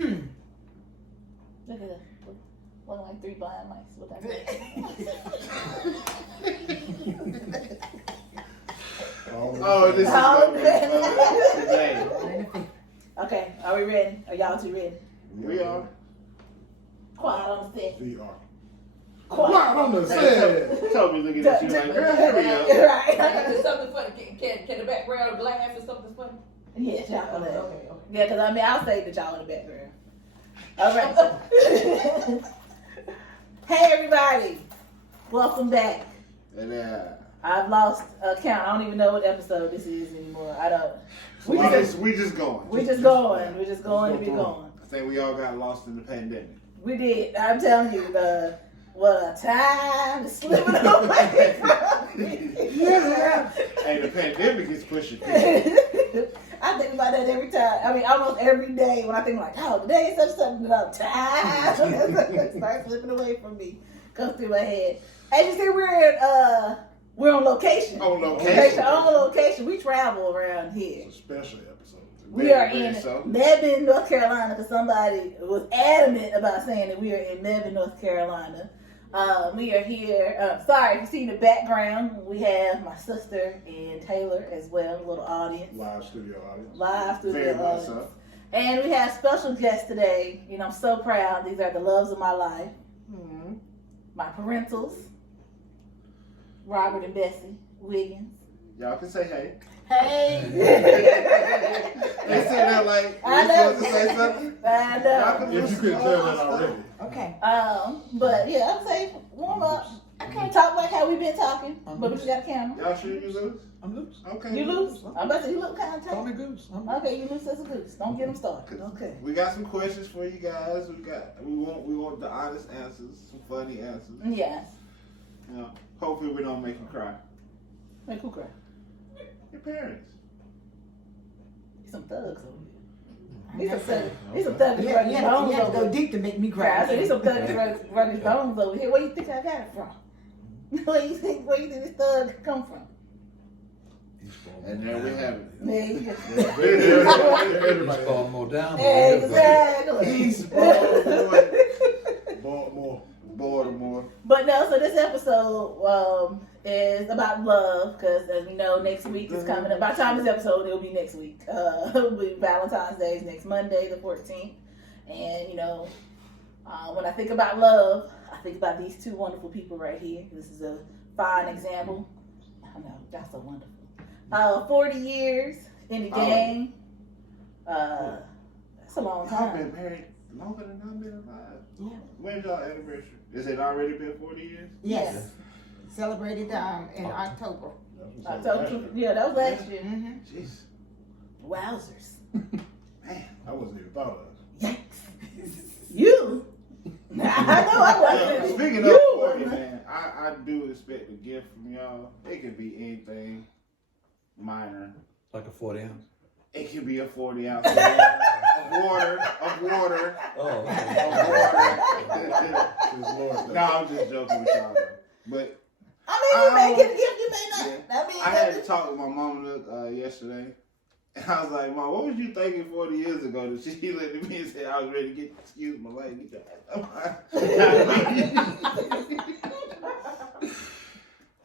Look at that. One like 3 blind mice. What that mean? Oh, this is Okay, are we ready? Are y'all two ready? We are. Quiet on the set. We are. Quiet on the set. Told me looking at you like, girl, hurry up. Right. Is something funny? Can the background laugh or something funny? Yes, y'all can laugh. Okay. Yeah, because I mean, I'll say that y'all in the background. All right. Hey, everybody. Welcome back. And I've lost count. I don't even know what episode this is anymore. I don't. we just going. We're just going. We're just going to be going. I think we all got lost in the pandemic. We did. I'm telling you, what a time is slipping away from me. Yeah. Hey, the pandemic is pushing people. I think about that every time. I mean, almost every day when I think like, oh, today is such something about time. Start slipping away from me. Comes through my head. As you see, we're on location. On location. On location. We travel around here. It's a special episode. We are in Mebane, North Carolina, because somebody was adamant about saying that we are in Mebane, North Carolina. We are here. Sorry, if you see in the background, we have my sister and Taylor as well, a little audience. Live studio audience. Live studio Very audience. so. And we have special guests today. You know, I'm so proud. These are the loves of my life. Mm-hmm. My parentals, Robert and Bessie Wiggins. Y'all can say hey. Hey. They sit there like, I we know. supposed to say something? I know. If you couldn't tell that already. Okay. But yeah, I'd say warm up. Okay. Talk like how we've been talking, but we got a camera. Y'all sure you loose? I'm loose. Okay. You loose? I'm about to say you look kind of Call tight. me Goose. Okay, you loose as a goose. Don't get them started. Okay. We got some questions for you guys. We want the honest answers, some funny answers. Yes. You know, hopefully we don't make you cry. Make who cry? Your parents. Some thugs over here. These some thugs Yeah, running you bones have to over go here. deep to make me I cry. said, these some thugs running bones over here. Where you think I got it from? Where you think this thug come from? And there we have it. There you go. Everybody fall more down. Exactly. He's Baltimore. But no, so this episode is about love, because as we know, next week is coming up. By the time this episode, it'll be next week. It'll be Valentine's Day is next Monday, the 14th. And, you know, when I think about love, I think about these two wonderful people right here. This is a fine example. I know, that's so wonderful. 40 years in the game. That's a long Y'all time. been married longer than I've been alive. Yeah. When's y'all anniversary? Is it already been 40 years? Yes. Celebrated in October. Yeah, that was last year. Mm-hmm. Jeez. Wowzers. Man. I wasn't even thought of. Yikes. You? I know I wasn't. Yeah, speaking You of 40, wasn't. man, I do expect a gift from y'all. It could be anything minor. Like a 40 ounce. It could be a 40 ounce of water. Oh, No, I'm just joking with y'all. But I mean, you may get a gift, you may not. Yeah. I mean, I had to talk with my mom yesterday. And I was like, Mom, what was you thinking 40 years ago? That she looked at me and said I was ready to get, excuse my language.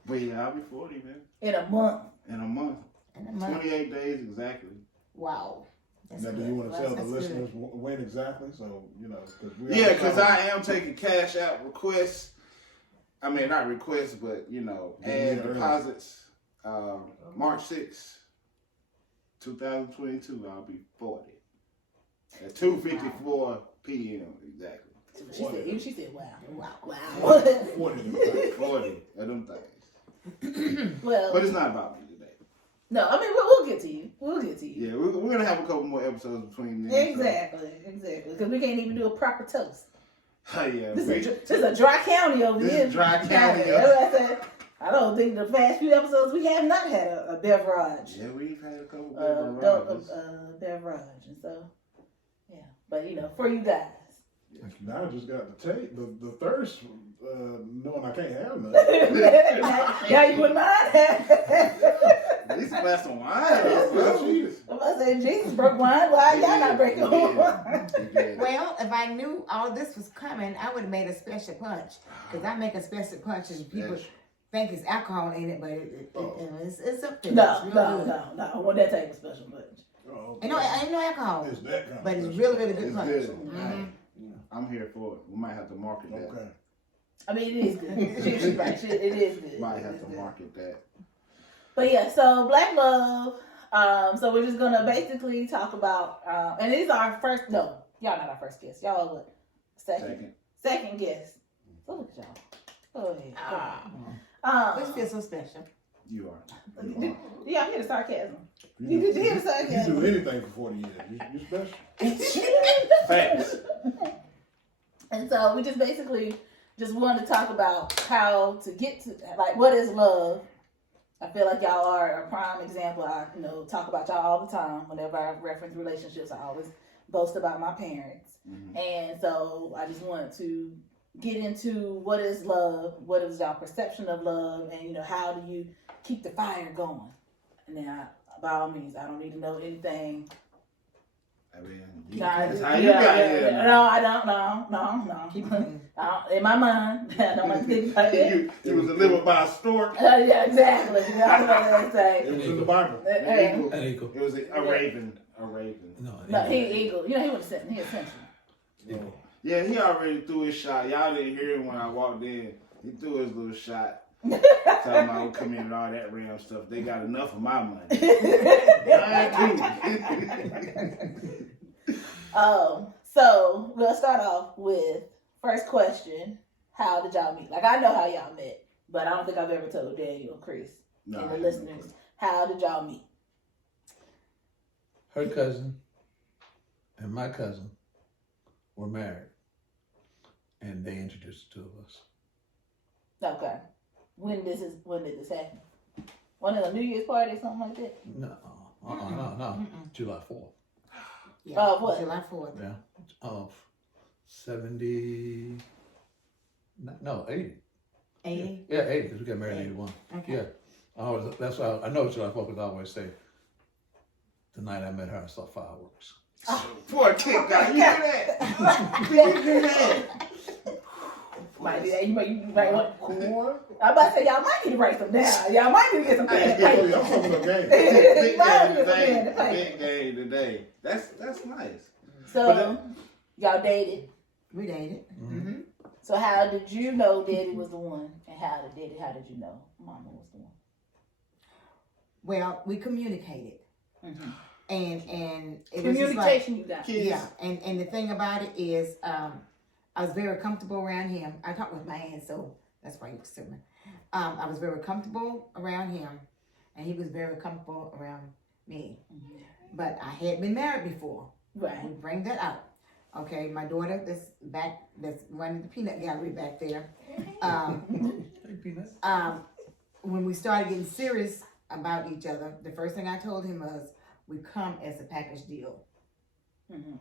But yeah, I'll be 40, man. in a month. In a month. 28 days exactly. Wow. That's Now, do good. you want to tell the That's listeners good. when exactly? So, you know, Because I am taking cash out requests. I mean, not requests, but, you know, and deposits. March 6th, 2022, I'll be 40. At 2:54 p.m. exactly. She said, wow. 40 of them things. Well, But it's not about me today. no, I mean, we'll get to you. We'll get to you. Yeah, we're going to have a couple more episodes between then. Exactly. Because we can't even do a proper toast. So, yeah. This is a dry county over This here. is dry county. That's what I said. I don't think the past few episodes we have not had a beverage. Yeah, we've had a couple Beverage. beverages. And so, yeah. But, you know, for you guys. Now I just got the tape, the thirst, knowing I can't have none. now you wouldn't mind. At least a glass of wine. I'm about to I said, Jesus broke one. Why y'all not breaking one? Well, if I knew all this was coming, I would have made a special punch. Because I make a special punch and people think it's alcohol in it, but it's up there. No. I want that type of special punch. Oh, Ain't no alcohol. It's that kind of But it's punch. really, really good It's punch. good. Mhm. I'm here for it. We might have to market that. Okay. I mean, it is good. She's right. It is good. Might It have is to good. market that. But yeah, so Black Love. So we're just gonna basically talk about, and these are our first. No, y'all not our first guest. Y'all what? Second guest. So look at y'all. Go ahead. This feels so special. You are. Yeah, I'm here to sarcasm. You Did you hear the do sarcasm? anything for 40 years. You special. Facts. And so we just basically just wanted to talk about how to get to, like, what is love. I feel like y'all are a prime example. I talk about y'all all the time. Whenever I reference relationships, I always boast about my parents. Mm-hmm. And so I just wanted to get into what is love, what is y'all perception of love, and how do you keep the fire going. Now, by all means, I don't need to know anything. I mean, That's how you got here. No, I don't. No. Keep going. In my mind, I don't want to think about that. You was delivered by a stork. Yeah, exactly. I know what I'm saying. It was in the Bible. Hey. An eagle. It was a raven. A raven. No, he eagle. He was sitting. He was sitting. Eagle. Yeah, he already threw his shot. Y'all didn't hear him when I walked in. He threw his little shot. Talking about come in and all that ram stuff. They got enough of my money. So we'll start off with first question. How did y'all meet? Like, I know how y'all met, but I don't think I've ever told Daniel or Chris and the listeners. How did y'all meet? Her cousin and my cousin were married, and they introduced the two of us. Okay. When did this happen? One of the New Year's party or something like that? No, no. July 4th. Yeah, what? July 4th. Yeah. Of 70. No, 80. 80? Yeah, 80, because we got married in 81. Okay. Yeah. That's why I know July 4th, because I always say, the night I met her, I saw fireworks. For a kick, guy. You hear that? You hear that? Might do that. You might want core. I'm about to say, y'all might need to write some down. Y'all might need to get some pen Oh, and y'all talking about game. paper. Big game today. That's nice. So, y'all dated. We dated. Mm-hmm. So how did you know Daddy was the one? And how did you know Mama was the one? Well, we communicated. Mm-hmm. And it was just like, Communication, you got. yeah, and the thing about it is, I was very comfortable around him. I talk with my aunt, so that's why he was sitting. I was very comfortable around him, and he was very comfortable around me. Mm-hmm. But I had been married before. Right. We bring that out. Okay, my daughter that's running the peanut gallery back there. When we started getting serious about each other, the first thing I told him was, we come as a package deal. Mm-hmm.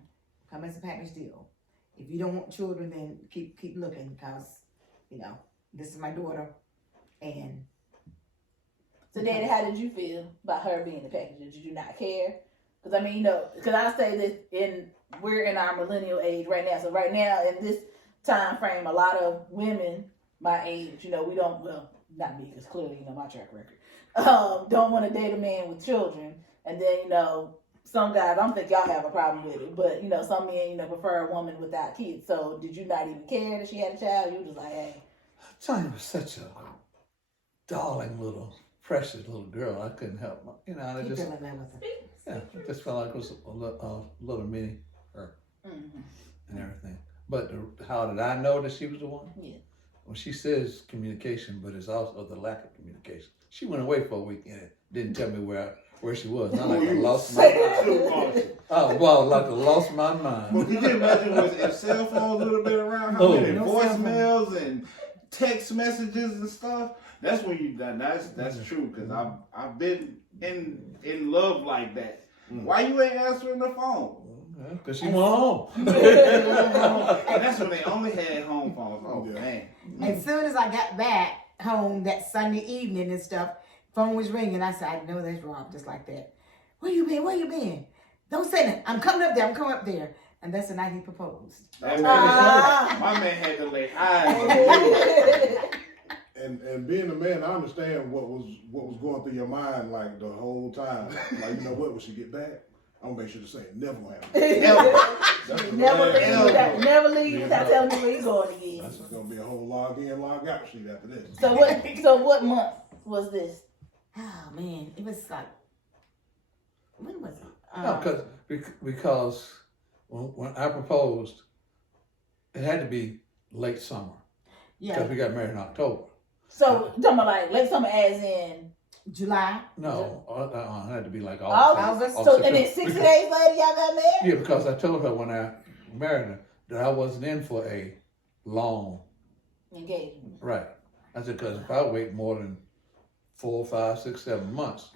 Come as a package deal. If you don't want children, then keep looking, because this is my daughter. And So Daddy, how did you feel about her being the package? Did you not care? Because I mean, because I say that we're in our millennial age right now. So right now in this time frame, a lot of women my age, we don't. Well, not me, because clearly my track record. Don't want to date a man with children, and then some guys, I don't think y'all have a problem with it, but some men prefer a woman without kids. So did you not even care that she had a child? You were just like, hey. Johnny was such a darling little, precious little girl. I couldn't help and I keep just, feeling that with her. yeah, it just felt like it was a little mini her Mm-hmm. and everything. But how did I know that she was the one? Yeah. Well, she says communication, but it's also the lack of communication. She went away for a week and didn't tell me where she was. Not like I lost my mind. Oh, well, like I lost my mind. Well, can you imagine if cell phones a little bit around, how many voicemails and text messages and stuff? That's when that's true, because I've been in love like that. Why you ain't answering the phone? Because she went home. And that's when they only had home phones. Oh man! As soon as I got back home that Sunday evening and stuff, phone was ringing. I said, I know that's wrong, just like that. Where you been? Where you been? Don't say that. I'm coming up there. I'm coming up there. And that's the night he proposed. That man, my man had to lay eyes on you. And being a man, I understand what was going through your mind like the whole time. Like, you know what? When she get back, I'm gonna make sure to say it never will happen. Never leave without telling me where you going again. That's gonna be a whole log in, log out sheet after this. So what month was this? Oh man, it was like, when was it? No, because when I proposed, it had to be late summer. Yeah, Because we got married in October. So you talking about like late summer as in July. No, it had to be like August. So and then 60 days later y'all got married? Yeah, because I told her when I married her that I wasn't in for a long Engagement. right. I said, because if I wait more than 4, 5, 6, 7 months,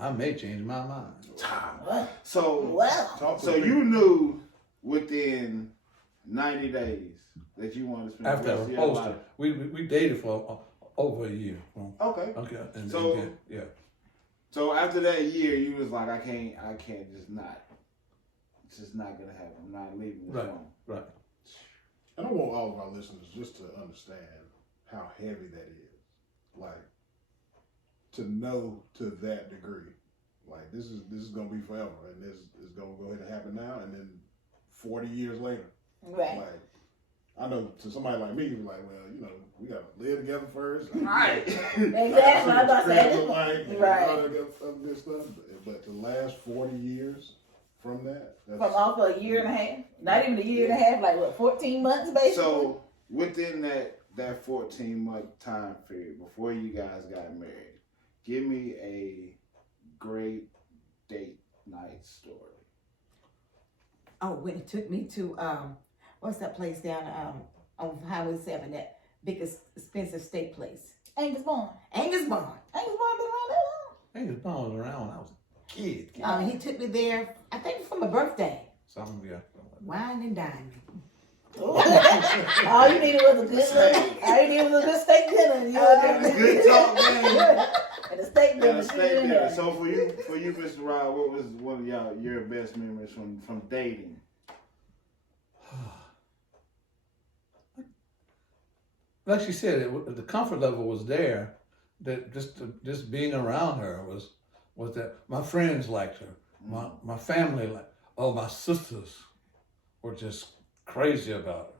I may change my mind. What? So, Wow. so you knew within 90 days that you wanted to spend After I the rest of your proposed life. her, we dated for over a year. Okay. Okay, and So- then, yeah. So after that year, you was like, I can't just not. It's just not gonna happen. I'm not leaving this Right. home. And I want all of our listeners just to understand how heavy that is. Like, to know to that degree. Like, this is gonna be forever, and this is gonna go ahead and happen now, and then 40 years later. Right. Like, I know to somebody like me, like, well, you know, we gotta live together first. Right. Exactly. I was about to say this. Like, Right. all that good stuff. But to last 40 years from that, that's From off of a year and a half? Not even a year and a half, like what, 14 months basically? So within that 14-month time period before you guys got married, give me a great date night story. Oh, when he took me to what's that place down on Highway 7, that big expensive steak place? Angus Bond. Angus Bond. Angus Bond been around that long? I think his mom was around when I was a kid. He took me there, I think for my birthday. Something, yeah. Wine and dining. All you needed was a good steak dinner. Good talk, man. And a steak dinner. And a steak dinner. So for you, Mr. Rod, what was one of your best memories from dating? Like she said, the comfort level was there. That just being around her was that my friends liked her, my family my sisters were just crazy about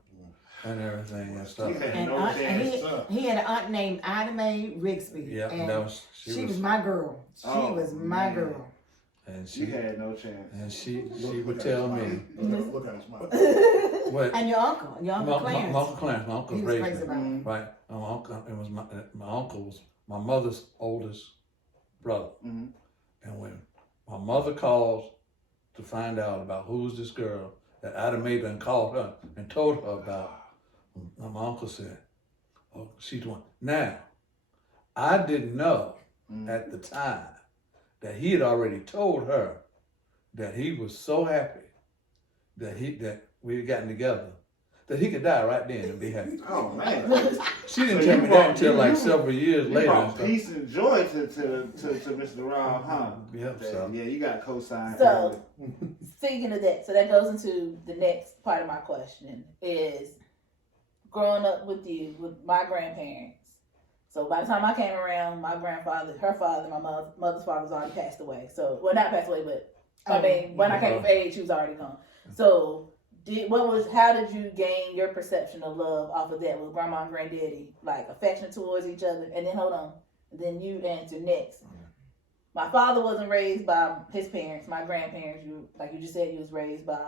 her and everything and stuff. You had And, no chance. he had an aunt named Ida Mae Rigsby. Yeah, and she was my girl. She was my man. girl. And You had no chance. and she Look would at tell his me smile. Look at his smile. what And your uncle Clarence. my uncle Clarence, my uncle He was raised crazy me. about it. Right, my uncle. It was my uncle was my mother's oldest brother. Mhm. And when my mother calls to find out about who's this girl that Ida Mae done called her and told her about, my uncle said, "Oh, she's the one." Now, I didn't know at the time that he had already told her that he was so happy that we had gotten together that he could die right then and be happy. Oh man. She didn't So tell you me brought- that until like several years You later. and brought stuff. peace and joy to Mr. Rob, huh? Yep, That- so. Yeah, you got co-signed. So, speaking of that, so that goes into the next part of my question is growing up with my grandparents. So by the time I came around, my grandfather, her father, my mother's father was already passed away. So, well, not passed away, but I mean, when I came of age, she was already gone. So, how did you gain your perception of love off of that with grandma and granddaddy, like affection towards each other? And then hold on, and then you answer next. My father wasn't raised by his parents. My grandparents, like you just said, he was raised by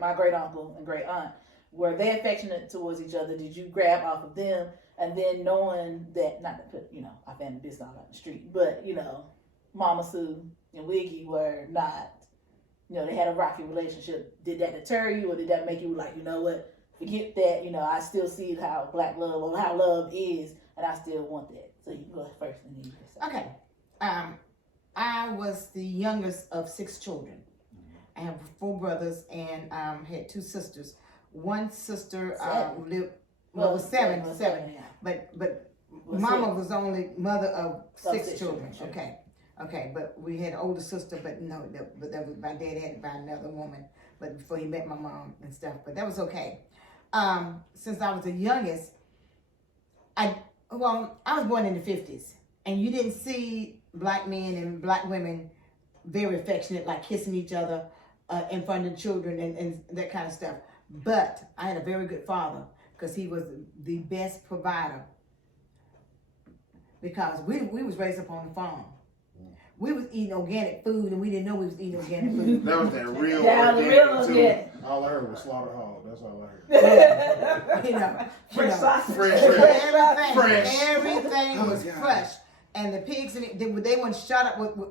my great uncle and great aunt. Were they affectionate towards each other? Did you grab off of them? And then knowing that, not to put, our family business all out in the street, but, Mama Sue and Wiggy were not, they had a rocky relationship. Did that deter you, or did that make you like, you know what, forget that, I still see how black love, or how love is, and I still want that. So you can go first and then you can say. Okay. I was the youngest of 6 children. I have 4 brothers and had 2 sisters. One sister lived, well, it was seven. Yeah. But Was Mama six. was only mother of 6 6 children. children, sure. Okay. Okay, but we had an older sister, but no, but that was, my dad had to find another woman, but before he met my mom and stuff, but that was okay. Since I was the youngest, I was born in the 50s, and you didn't see black men and black women very affectionate, like kissing each other in front of the children and that kind of stuff. But I had a very good father because he was the best provider. Because we was raised up on the farm. We was eating organic food, and we didn't know we was eating organic food. That was that real real organic too. organic. All I heard was slaughter hog. That's all I heard. Fresh sausage. Fresh. Everything was God. fresh. And the pigs, they weren't shot up with no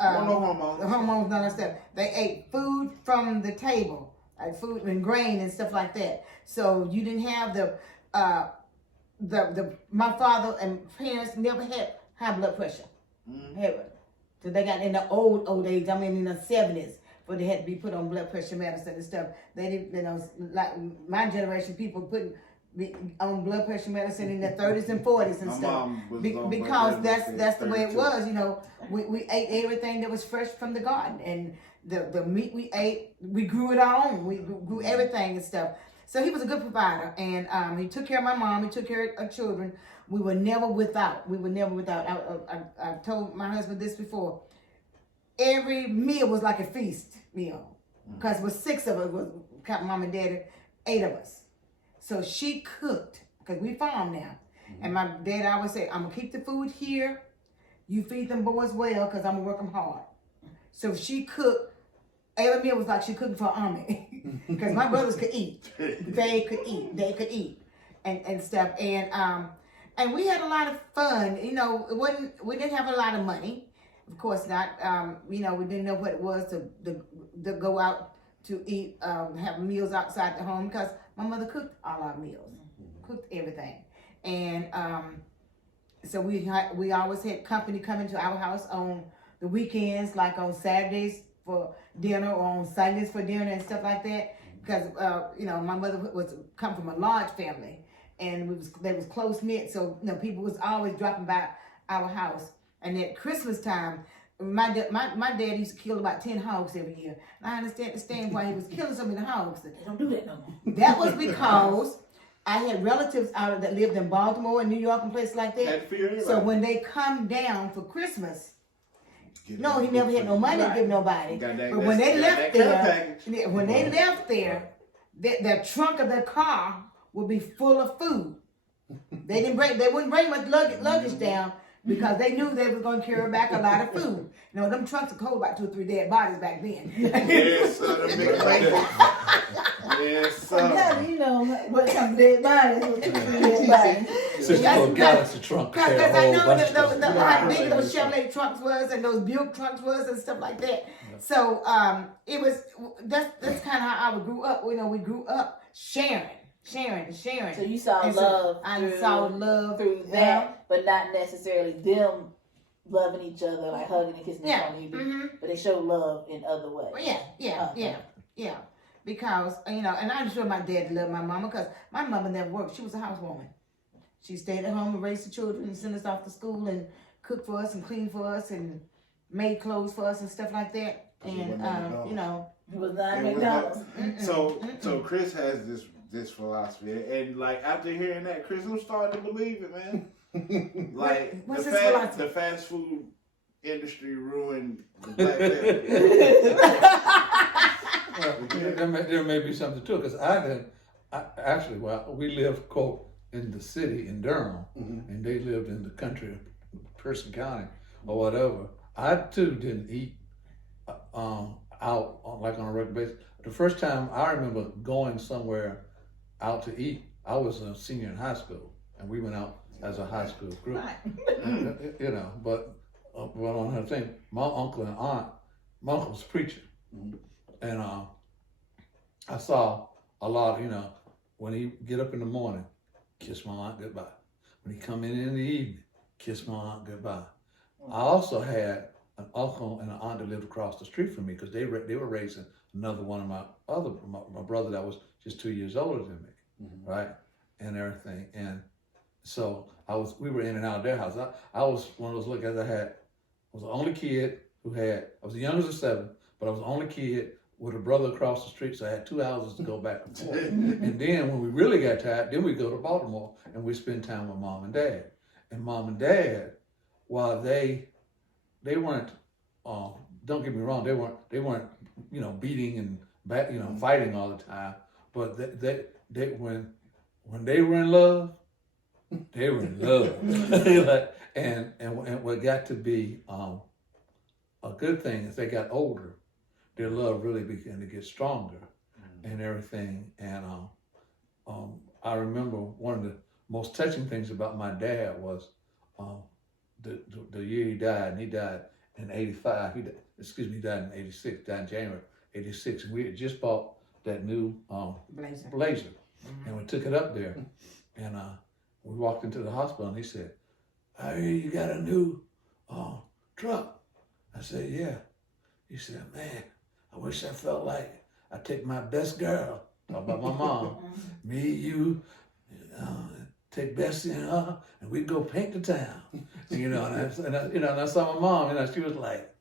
hormones. the hormones and all that stuff. They ate food from the table, like food and grain and stuff like that. So you didn't have my father and parents never had high blood pressure. Ever. So they got in the old age, I mean in the 70s, but they had to be put on blood pressure medicine and stuff. They didn't, like my generation, people putting on blood pressure medicine in their 30s and 40s and My stuff. mom was on Because blood pressure that's the way it 32. was, We ate everything that was fresh from the garden, and the meat we ate, we grew it our own. We grew everything and stuff. So he was a good provider, and he took care of my mom. He took care of children. We were never without. I've told my husband this before. Every meal was like a feast meal, because it was 6 of us, was mom and dad, 8 of us. So she cooked, because we farm now. And my dad always said, I'm going to keep the food here. You feed them boys well, because I'm going to work them hard. So she cooked. Every meal was like she cooking for army. Because my brothers could eat. They could eat. And stuff. And we had a lot of fun. We didn't have a lot of money. Of course not. We didn't know what it was to go out to eat, have meals outside the home, because my mother cooked all our meals, cooked everything. And so we always had company coming to our house on the weekends, like on Saturdays for dinner or on Sundays for dinner and stuff like that. Because my mother come from a large family, and they was close knit, so people was always dropping by our house. And at Christmas time, my dad used to kill about 10 hogs every year. And I understand why he was killing so many hogs. They don't do that no more. That was because I had relatives out that lived in Baltimore and New York and places like that. So when they come down for Christmas, he never had no money to give nobody. But when they left there, the trunk of their car would be full of food. They wouldn't bring much luggage down, because they knew they were going to carry back a lot of food. Them trunks would hold about 2 or 3 dead bodies back then. Yes, son, the big labels. Yes, son. What kind of dead bodies with 2 or 3 dead bodies. So galaxy trunk. Because I know how big those Chevrolet trunks was, and those Buick trunks was, and stuff like that. So that's kind of how I grew up. We grew up sharing. So you saw love. I saw love through that, but not necessarily them loving each other, like hugging and kissing each other. But they show love in other ways. Well, yeah. Because and I'm sure my dad loved my mama, because my mama never worked. She was a housewoman. She stayed at home and raised the children and sent us off to school and cooked for us and cleaned for us and made clothes for us and stuff like that. And it was not McDonald's. So Chris has this philosophy, and like after hearing that, Chris, I'm starting to believe it, man. Like What's the fast food industry ruined the black family. There may be something to it, because we lived, quote, in the city in Durham, and they lived in the country of Person County or whatever. I too didn't eat out on a regular basis. The first time I remember going somewhere out to eat, I was a senior in high school, and we went out as a high school group. Right. But on her thing, my uncle and aunt, my uncle was a preacher, and I saw a lot. When he get up in the morning, kiss my aunt goodbye. When he come in the evening, kiss my aunt goodbye. I also had an uncle and an aunt that lived across the street from me, because they were raising another one of my brother that was just 2 years older than me, right, and everything. And so we were in and out of their house. I was one of those lucky guys. I had was the only kid I was the youngest of 7, but I was the only kid with a brother across the street, so I had 2 houses to go back and forth. And then when we really got tired, then we go to Baltimore and we spend time with mom and dad. And mom and dad, while they weren't, don't get me wrong, they weren't, beating and fighting all the time, but they when they were in love, they were in love. and what got to be a good thing is they got older, their love really began to get stronger and everything. And I remember one of the most touching things about my dad was the year he died, and he died in 85. He died in 86, died in January 86. And we had just bought that new Blazer. And we took it up there. And we walked into the hospital and he said, I hear you got a new truck. I said, yeah. He said, man, I wish I felt like I take my best girl, talk about my mom, me, you, take Bessie and her, and we'd go paint the town. And I saw my mom, she was like,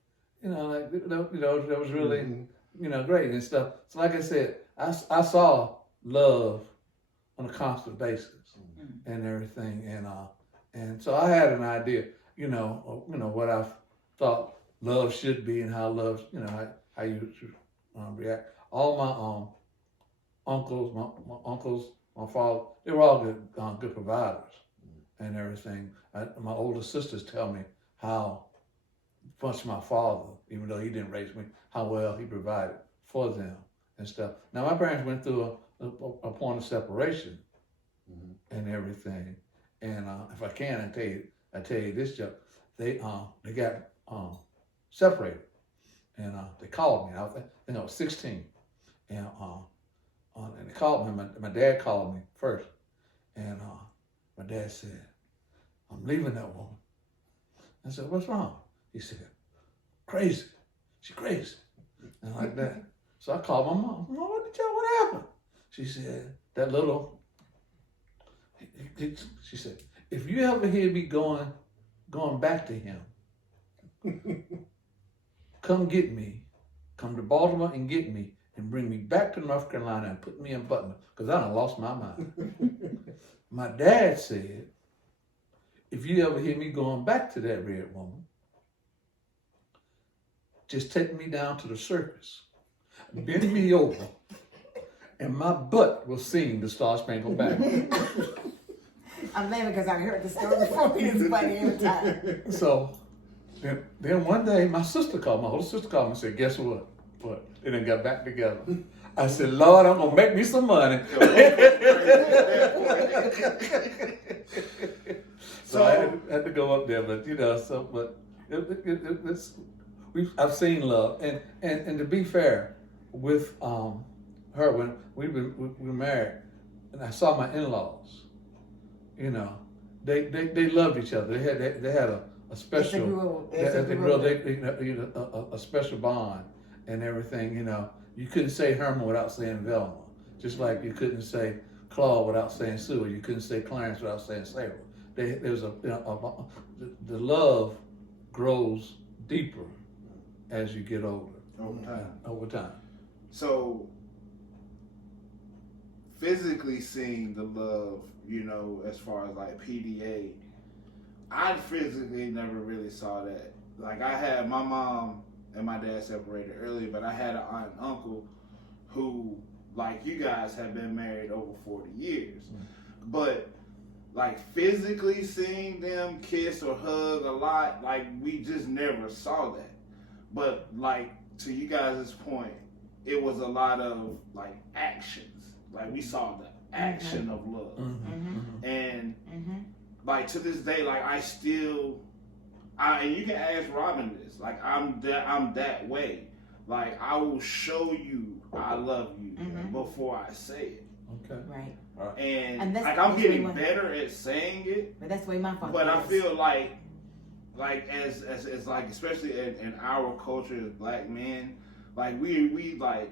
that was really, great and stuff. So like I said, I saw love on a constant basis and everything. And so I had an idea, what I thought love should be and how love, how you should react. All my uncles, my father, they were all good providers and everything. My older sisters tell me how much my father, even though he didn't raise me, how well he provided for them and stuff. Now my parents went through a point of separation and everything. And if I can, I tell you this, Joe. They got separated, and they called me. I think I was 16, and they called me. My dad called me first, and my dad said, "I'm leaving that woman." I said, "What's wrong?" He said, "Crazy. She's crazy," and like that. So I called my mom. Mom, what happened? She said, "That little." She said, "If you ever hear me going back to him, come get me. Come to Baltimore and get me and bring me back to North Carolina and put me in Butler, because I done lost my mind." My dad said, "If you ever hear me going back to that red woman, just take me down to the circus, bend me over, and my butt will sing the Star Spangled Banner." I'm laughing because I heard the story before. It's funny every time. So then one day my older sister called me and said, "Guess what? What? They done got back together." I said, "Lord, I'm gonna make me some money." So I had to go up there, but I've seen love, and to be fair with her, when we were married, and I saw my in-laws. They loved each other. They had a special a special bond and everything. You couldn't say Herman without saying Velma, just like you couldn't say Claude without saying Sue. You couldn't say Clarence without saying Sarah. There's the love grows deeper as you get older. Over time. So physically seeing the love, as far as like PDA, I physically never really saw that. Like I had my mom and my dad separated early, but I had an aunt and uncle who, like you guys, have been married over 40 years. But like physically seeing them kiss or hug a lot, like we just never saw that. But like to you guys' point, it was a lot of like actions. Like we saw the action of love. And like to this day, like and you can ask Robyn this, like I'm that way. Like I will show you I love you before I say it. Okay. Right. And like I'm getting better at saying it. But that's the way my father But is. I feel like as like, especially in our culture as black men, like we like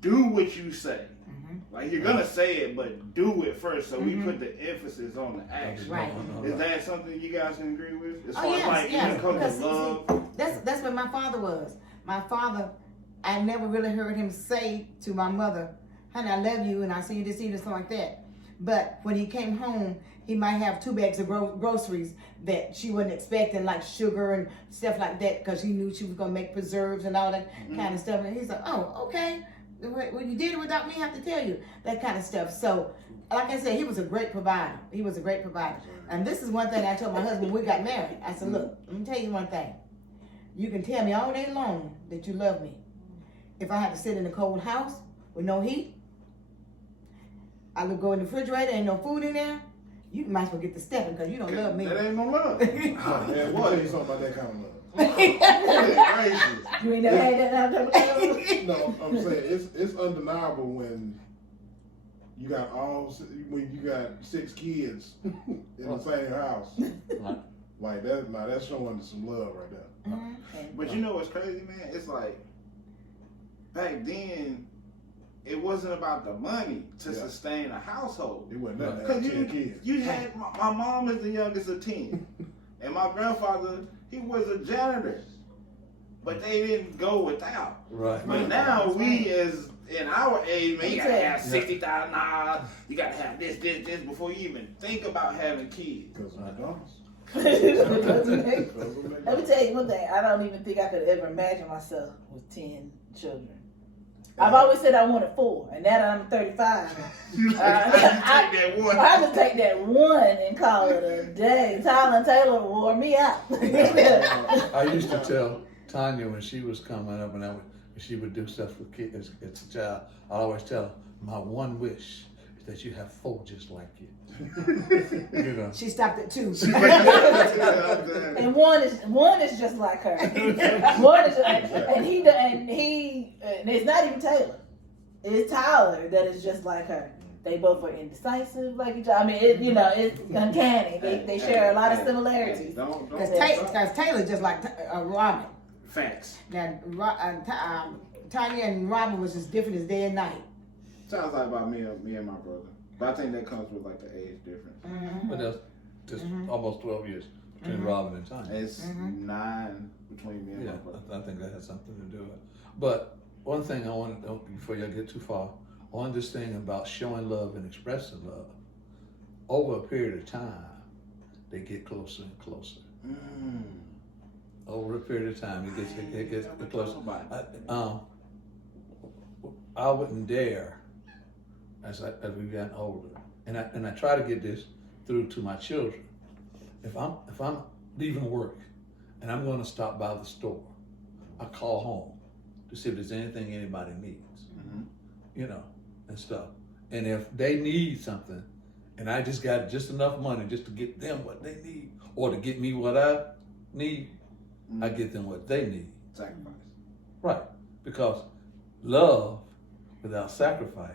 do what you say. Mm-hmm. Like you're gonna say it, but do it first. So we put the emphasis on the action. Right. Is that something you guys can agree with? As Oh, far as yes, like yes, when it comes because to love. That's what my father was. My father, I never really heard him say to my mother, honey, I love you and I see you this evening, something like that. But when he came home, he might have 2 bags of groceries that she wasn't expecting, like sugar and stuff like that, because he knew she was going to make preserves and all that kind of stuff. And he's like, oh, okay. Well, you did it without me, I have to tell you. That kind of stuff. So, like I said, he was a great provider. He was a great provider. And this is one thing I told my husband when we got married. I said, look, let me tell you one thing. You can tell me all day long that you love me. If I have to sit in a cold house with no heat, I would go in the refrigerator, ain't no food in there, you might as well get to stepping because you don't love me. That ain't no love. Man, what? Tell you something about that kind of love. You ain't never had that type of love? No, I'm saying it's undeniable when you got when you got 6 kids in the same house. Like that, now that's showing some love right there. Mm-hmm. But you know what's crazy, man? It's like back then, it wasn't about the money to sustain a household. It wasn't nothing. Because 10 kids. you had my mom is the youngest of 10, and my grandfather, he was a janitor, but they didn't go without. Right. But now we, as in our age, man, you gotta have $60,000. You gotta have this before you even think about having kids. Because of McDonald's. Let me tell you one thing. I don't even think I could ever imagine myself with 10 children. I've always said I wanted 4, and now that I'm 35, I just take that one and call it a day. Tyler and Taylor wore me out. I used to tell Tanya when she was coming up, and when she would do stuff with kids as a child, I always tell her, my one wish is that you have 4 just like you. You know. She stopped at 2. And one is just like her. One is, and it's not even Taylor. It's Tyler that is just like her. They both are indecisive like each other. I mean, it's uncanny. They share a lot of similarities. Because Taylor just like Robyn. Facts. Now, Tanya and Robyn was as different as day and night. Sounds like about me and my brother. But I think that comes with like the age difference. Mm-hmm. But there's just almost 12 years between Robyn and Tanya. It's 9 between me and my brother. I think that has something to do with it. But one thing I want to, before y'all get too far, on this thing about showing love and expressing love, over a period of time, they get closer and closer. Over a period of time, it gets closer. I wouldn't dare, as we've gotten older, and I try to get this through to my children. If I'm leaving work and I'm going to stop by the store, I call home to see if there's anything anybody needs, and stuff. And if they need something, and I just got just enough money just to get them what they need, or to get me what I need, I get them what they need. Sacrifice. Right, because love without sacrifice,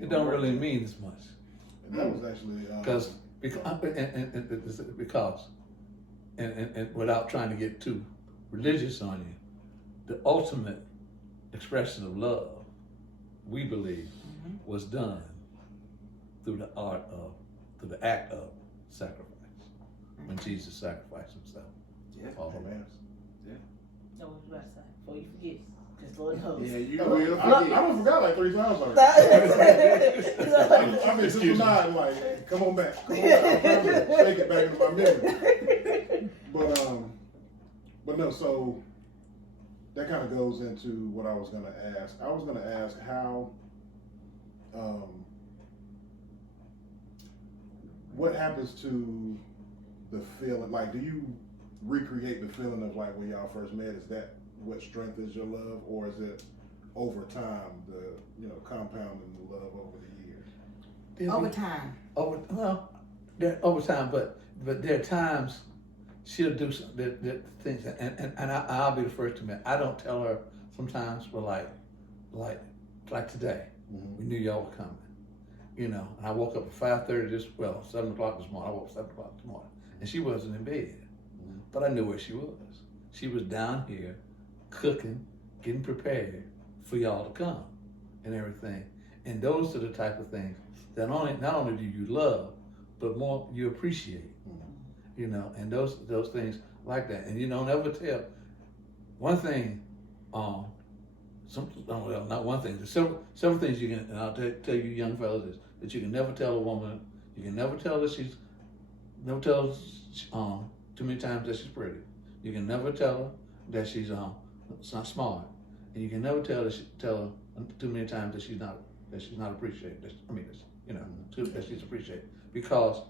it don't really mean as much. And that was actually because without trying to get too religious on you, the ultimate expression of love, we believe, was done through the act of sacrifice. When Jesus sacrificed himself. Yeah. All the man. No, what was I about to say? Before you forget. Because Lord knows. Yeah, you will I forget. done forgot like 3 times already. I mean, just nod like, come on back. Come on back. I'm trying to shake it back into my memory. But no, so that kind of goes into what I was going to ask. I was going to ask how, what happens to the feeling, like, do you recreate the feeling of like when y'all first met? Is that what strengthens your love, or is it over time, compounding the love over the years? Over time. Over time, but there are times she'll do some things, and I'll be the first to admit, I don't tell her sometimes, but like today, we knew y'all were coming, and I woke up at 5:30 7 o'clock this morning. I woke up 7 o'clock this morning, and she wasn't in bed, but I knew where she was. She was down here cooking, getting prepared for y'all to come and everything. And those are the type of things that not only do you love, but more you appreciate, you know, and those things like that. And you don't ever tell one thing, not one thing, there's several things you can, and I'll tell you young fellas this, that you can never tell a woman, you can never tell her too many times that she's pretty. You can never tell her that she's it's not smart. And you can never tell her too many times that she's not appreciated. That she's appreciated, because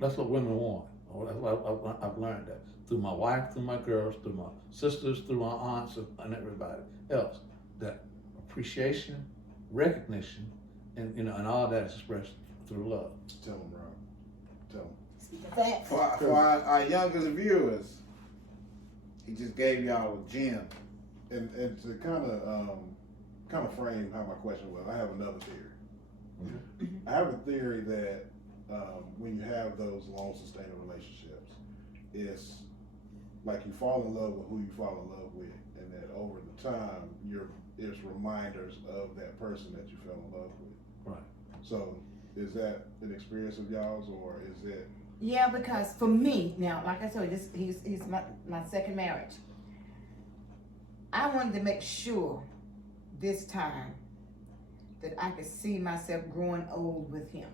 that's what women want. I've learned that through my wife, through my girls, through my sisters, through my aunts, and everybody else. That appreciation, recognition, and all that is expressed through love. Tell them, Rob. Tell them. Facts. For our youngest viewers, he just gave y'all a gem. And to kind of frame how my question was, I have another theory. I have a theory that when you have those long-sustaining relationships, it's like you fall in love with who you fall in love with, and that over the time, it's reminders of that person that you fell in love with. Right. So, is that an experience of y'all's, or is it? Yeah, because for me, now, like I told you, he's my second marriage. I wanted to make sure this time that I could see myself growing old with him.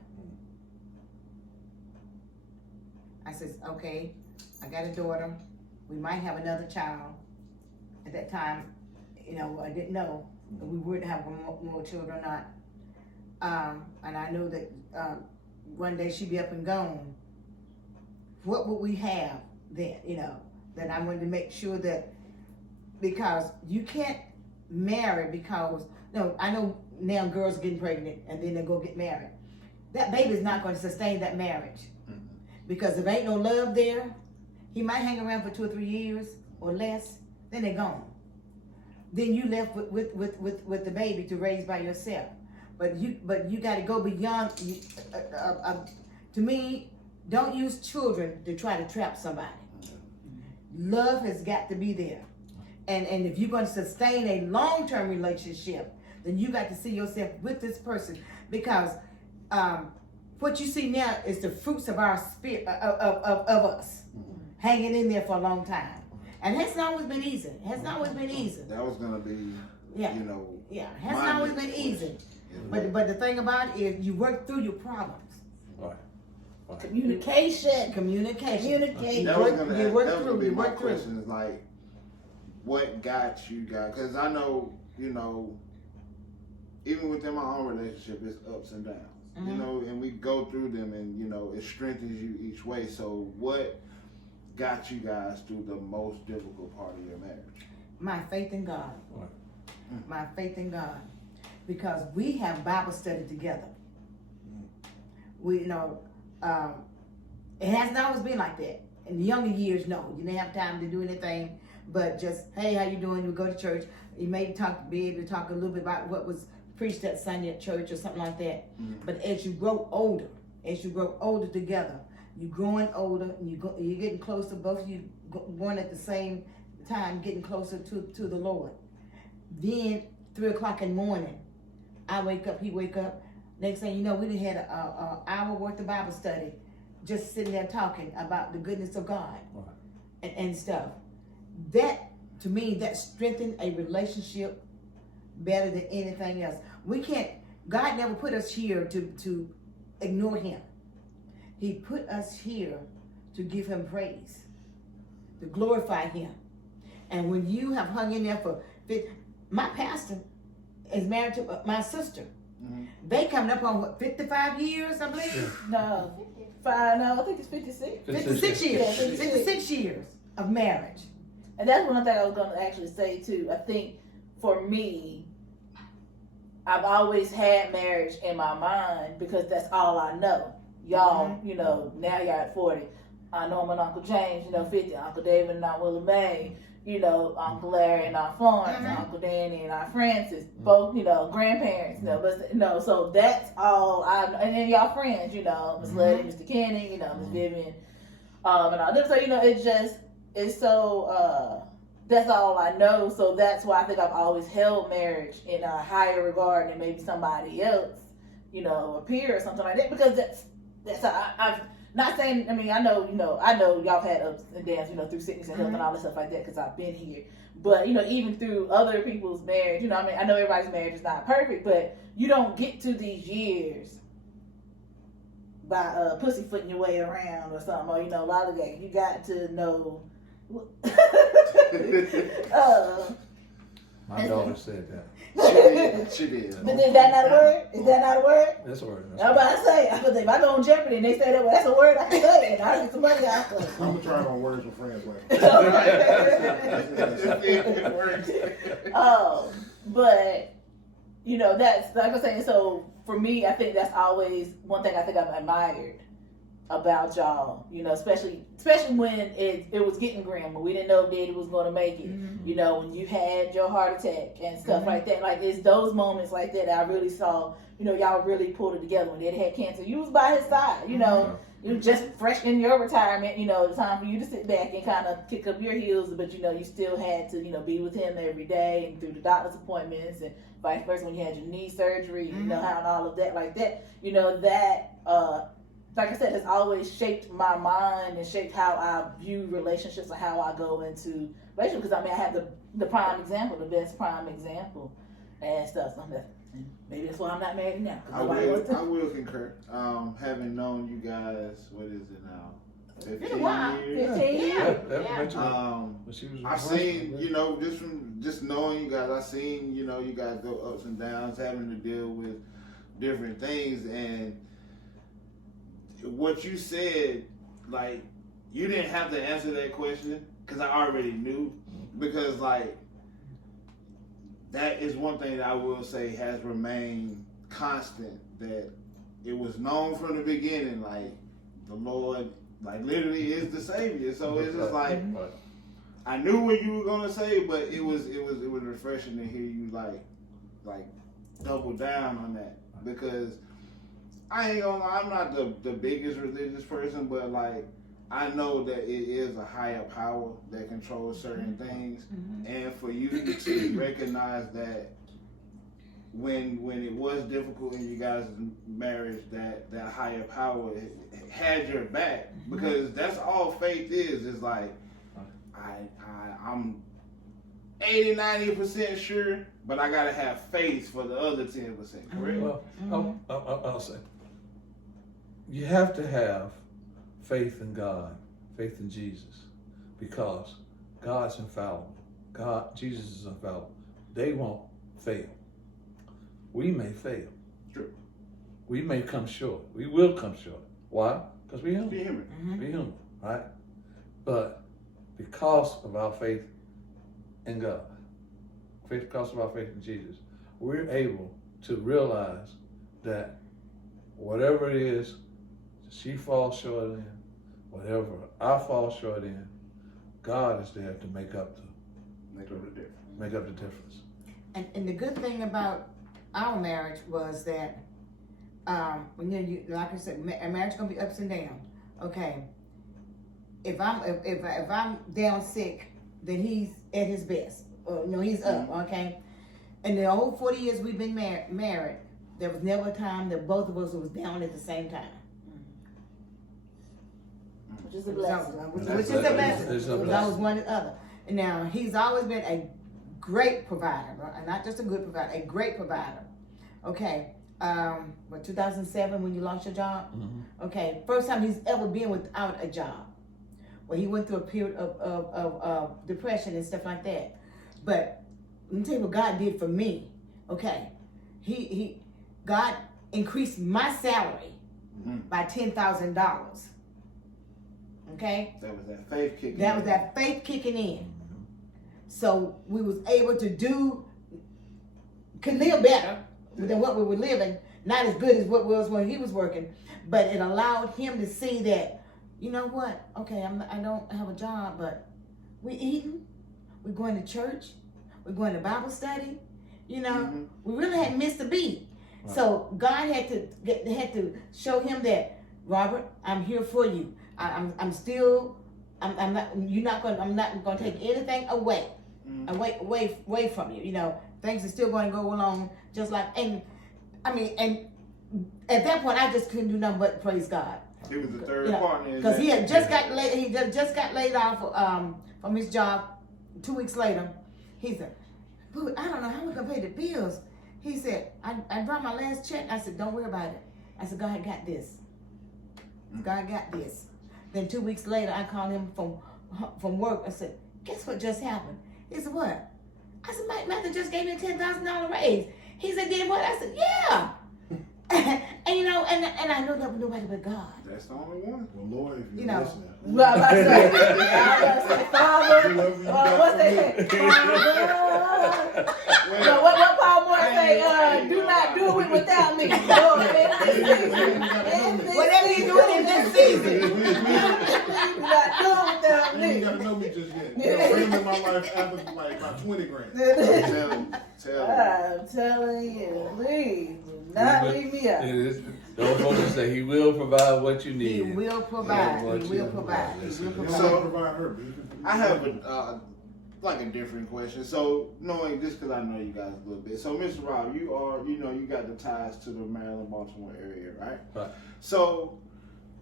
I said, okay, I got a daughter. We might have another child. At that time, you know, I didn't know if we would have more children or not. And I knew that one day she'd be up and gone. What would we have then, you know? That I wanted to make sure that, because you can't marry because, no, I know now girls getting pregnant and then they go get married. That baby's not going to sustain that marriage. Because if ain't no love there, he might hang around for 2 or 3 years or less, then they're gone. Then you left with the baby to raise by yourself. But you got to go beyond. To me, don't use children to try to trap somebody. Love has got to be there. And if you're going to sustain a long-term relationship, then you got to see yourself with this person, because what you see now is the fruits of our spirit, of us, hanging in there for a long time. And it hasn't always been easy. It hasn't always been easy. That was gonna be, Yeah. you know. Yeah, it hasn't always been easy. But the thing about it is, you work through your problems. Right. Communication. Communication. That was gonna be my work through. question. Is like, what got you guys? Because I know, you know, even within my own relationship, it's ups and downs. Mm-hmm. You know, and we go through them, and you know, it strengthens you each way. So, what got you guys through the most difficult part of your marriage? My faith in God. Right. My faith in God. Because we have Bible study together. We, you know, it hasn't always been like that. In the younger years, no. You didn't have time to do anything but just, hey, how you doing? You go to church. You may be able to talk a little bit about what was preached that Sunday at church or something like that. But as you grow older together, you're growing older, and you're getting closer, both of you going at the same time, getting closer to the Lord. Then 3 o'clock in the morning, I wake up, he wake up. Next thing you know, we done had an hour worth of Bible study, just sitting there talking about the goodness of God. Right. and stuff. That, to me, that strengthened a relationship better than anything else. God never put us here to ignore him. He put us here to give him praise, to glorify him. And when you have hung in there my pastor is married to my sister. Mm-hmm. They coming up on 55 years, I believe? No, I think it's 56. 56 years. Yeah, 56 years of marriage. And that's one thing I was going to actually say too. I think for me, I've always had marriage in my mind because that's all I know. Y'all, you know, now y'all at 40. I know my Uncle James, 50. Uncle David and Aunt Willa Mae, Uncle Larry and Aunt Florence, Uncle Danny and Aunt Francis, both, grandparents, so that's all I know. And then y'all friends, Miss Letty, Mr. Kenny, Miss Vivian, and all them. So, it's so, that's all I know. So that's why I think I've always held marriage in a higher regard than maybe somebody else, you know, a peer or something like that. Because I've not saying. I mean, I know y'all had ups and downs, you know, through sickness and health and all that stuff like that. Because I've been here. But you know, even through other people's marriage, you know, I mean, I know everybody's marriage is not perfect, but you don't get to these years by pussyfooting your way around or something, or you know, lollygagging. You got to know. My daughter said that. She did. But is that not a word? Is that not a word? That's a word. I'm about to say, if I go on Jeopardy and they say that, well, that's a word I can say, and I get some money out of it. I'm gonna try it on Words with Friends later. It works. But you know, that's like I'm saying. So for me, I think that's always one thing I think I've admired about y'all. You know, especially when it was getting grim, when we didn't know if Daddy was going to make it. Mm-hmm. You know, when you had your heart attack and stuff like that. Like it's those moments like that I really saw. You know, y'all really pulled it together. When Daddy had cancer, you was by his side. You know. You just fresh in your retirement, you know, it's time for you to sit back and kind of kick up your heels, but you know, you still had to, you know, be with him every day and through the doctor's appointments and vice versa when you had your knee surgery, you know, how and all of that like that. You know, that, like I said, has always shaped my mind and shaped how I view relationships and how I go into relationships. Because I mean, I have the prime example, the best prime example and stuff. So maybe that's why I'm not married now. I will concur. Having known you guys, what is it now? 15 years. 15 years. I've seen, you know, just knowing you guys, I've seen, you know, you guys go ups and downs, having to deal with different things, and what you said, like, you didn't have to answer that question because I already knew, because like, that is one thing that I will say has remained constant, that it was known from the beginning, like the Lord, like literally is the Savior. So it's just like, I knew what you were gonna say, but it was refreshing to hear you like double down on that, because I ain't gonna lie, I'm not the biggest religious person, but like, I know that it is a higher power that controls certain things, and for you to recognize that when it was difficult in you guys' marriage, that higher power had your back, because that's all faith is. It's like I'm 80-90% sure, but I gotta have faith for the other 10%. Correct? Well, I'll say you have to have faith in God, faith in Jesus, because God's infallible. Jesus is infallible. They won't fail. We may fail. True. We may come short. We will come short. Why? Because we're human. Be human. We're human, right? But because of our faith in God, because of our faith in Jesus, we're able to realize that whatever it is she falls short in, whatever I fall short in, God is there to make up the difference. And the good thing about our marriage was that when you like I said, a marriage gonna be ups and downs. Okay, if I'm down sick, then he's at his best. Or, no, he's up. Okay, and the whole 40 years we've been married, there was never a time that both of us was down at the same time. Which is a blessing. Which is a blessing. It was always one or the other. And now he's always been a great provider, and not just a good provider, a great provider. Okay, 2007 when you lost your job? Okay, first time he's ever been without a job. Well, he went through a period of depression and stuff like that. But let me tell you what God did for me. Okay, God increased my salary by $10,000. Okay, that was that faith kicking. That was that faith kicking in. So we was able to could live better than what we were living. Not as good as what was when he was working, but it allowed him to see that, you know what? Okay, I don't have a job, but we eating, we're going to church, we're going to Bible study. You know, we really hadn't missed a beat. Right. So God had to show him that, Robert, I'm here for you. I'm still I'm not. I'm not gonna take anything away from you. You know, things are still going to go along just like. And at that point, I just couldn't do nothing but praise God. He was the third partner. Because he had just got laid. He just got laid off from his job. 2 weeks later, he said, "Boo, I don't know how we're gonna pay the bills." He said, "I brought my last check." I said, "Don't worry about it." I said, "God got this. God got this." Then 2 weeks later, I called him from work. I said, "Guess what just happened?" He said, "What?" I said, "Mike Mather just gave me a $10,000 raise." He said, "Did what?" I said, "Yeah." And you know, and I know that was nobody but God. That's the only one. Well, Lord, if You you're know. listening. Well, I say, Father, what's that? Father. So what Paul Moore say? Do not do it without me. Whatever you're doing in this season. Do not do it without You ain't me. gotta know me just yet. You know, bring me in my life after like about 20 grand. Tell him. I'm telling you, please do not leave me out. Those folks say he will provide what you need. He will provide. He will provide. He will So, provide. provide her, baby. I have a different question. So knowing this, because I know you guys a little bit. So Mr. Rob, you got the ties to the Maryland, Baltimore area, right? Right. So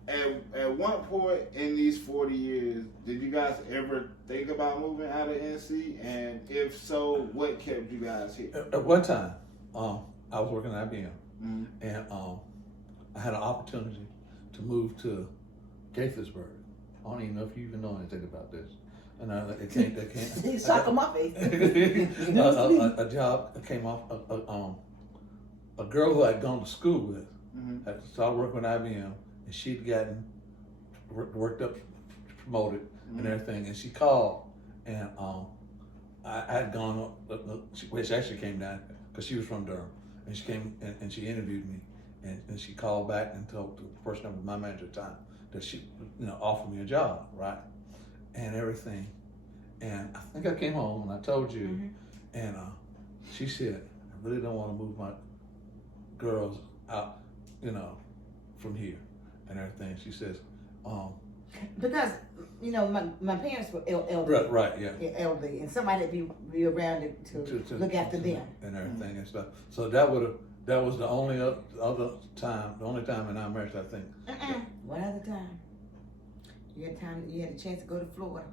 at one point in these 40 years, did you guys ever think about moving out of NC? And if so, what kept you guys here? At one time, I was working at IBM, Mm-hmm. and I had an opportunity to move to Gaithersburg. I don't even know if you even know anything about this. And it can't. He's shocking my face. A job came off. A girl who I'd gone to school with had started working with IBM, and she'd gotten worked up, promoted, and everything. And she called, and I had gone. She actually came down because she was from Durham, and she came and she interviewed me, and she called back and told the person that was my manager at the time that she, offered me a job, right, and everything. And I think I came home and I told you, and she said, "I really don't want to move my girls out, from here and everything." She says, Because my parents were elderly. right, yeah. Yeah, elderly, and somebody to be around to look after them and everything and stuff. So that was the only other time, in our marriage, I think. One other time, you had a chance to go to Florida.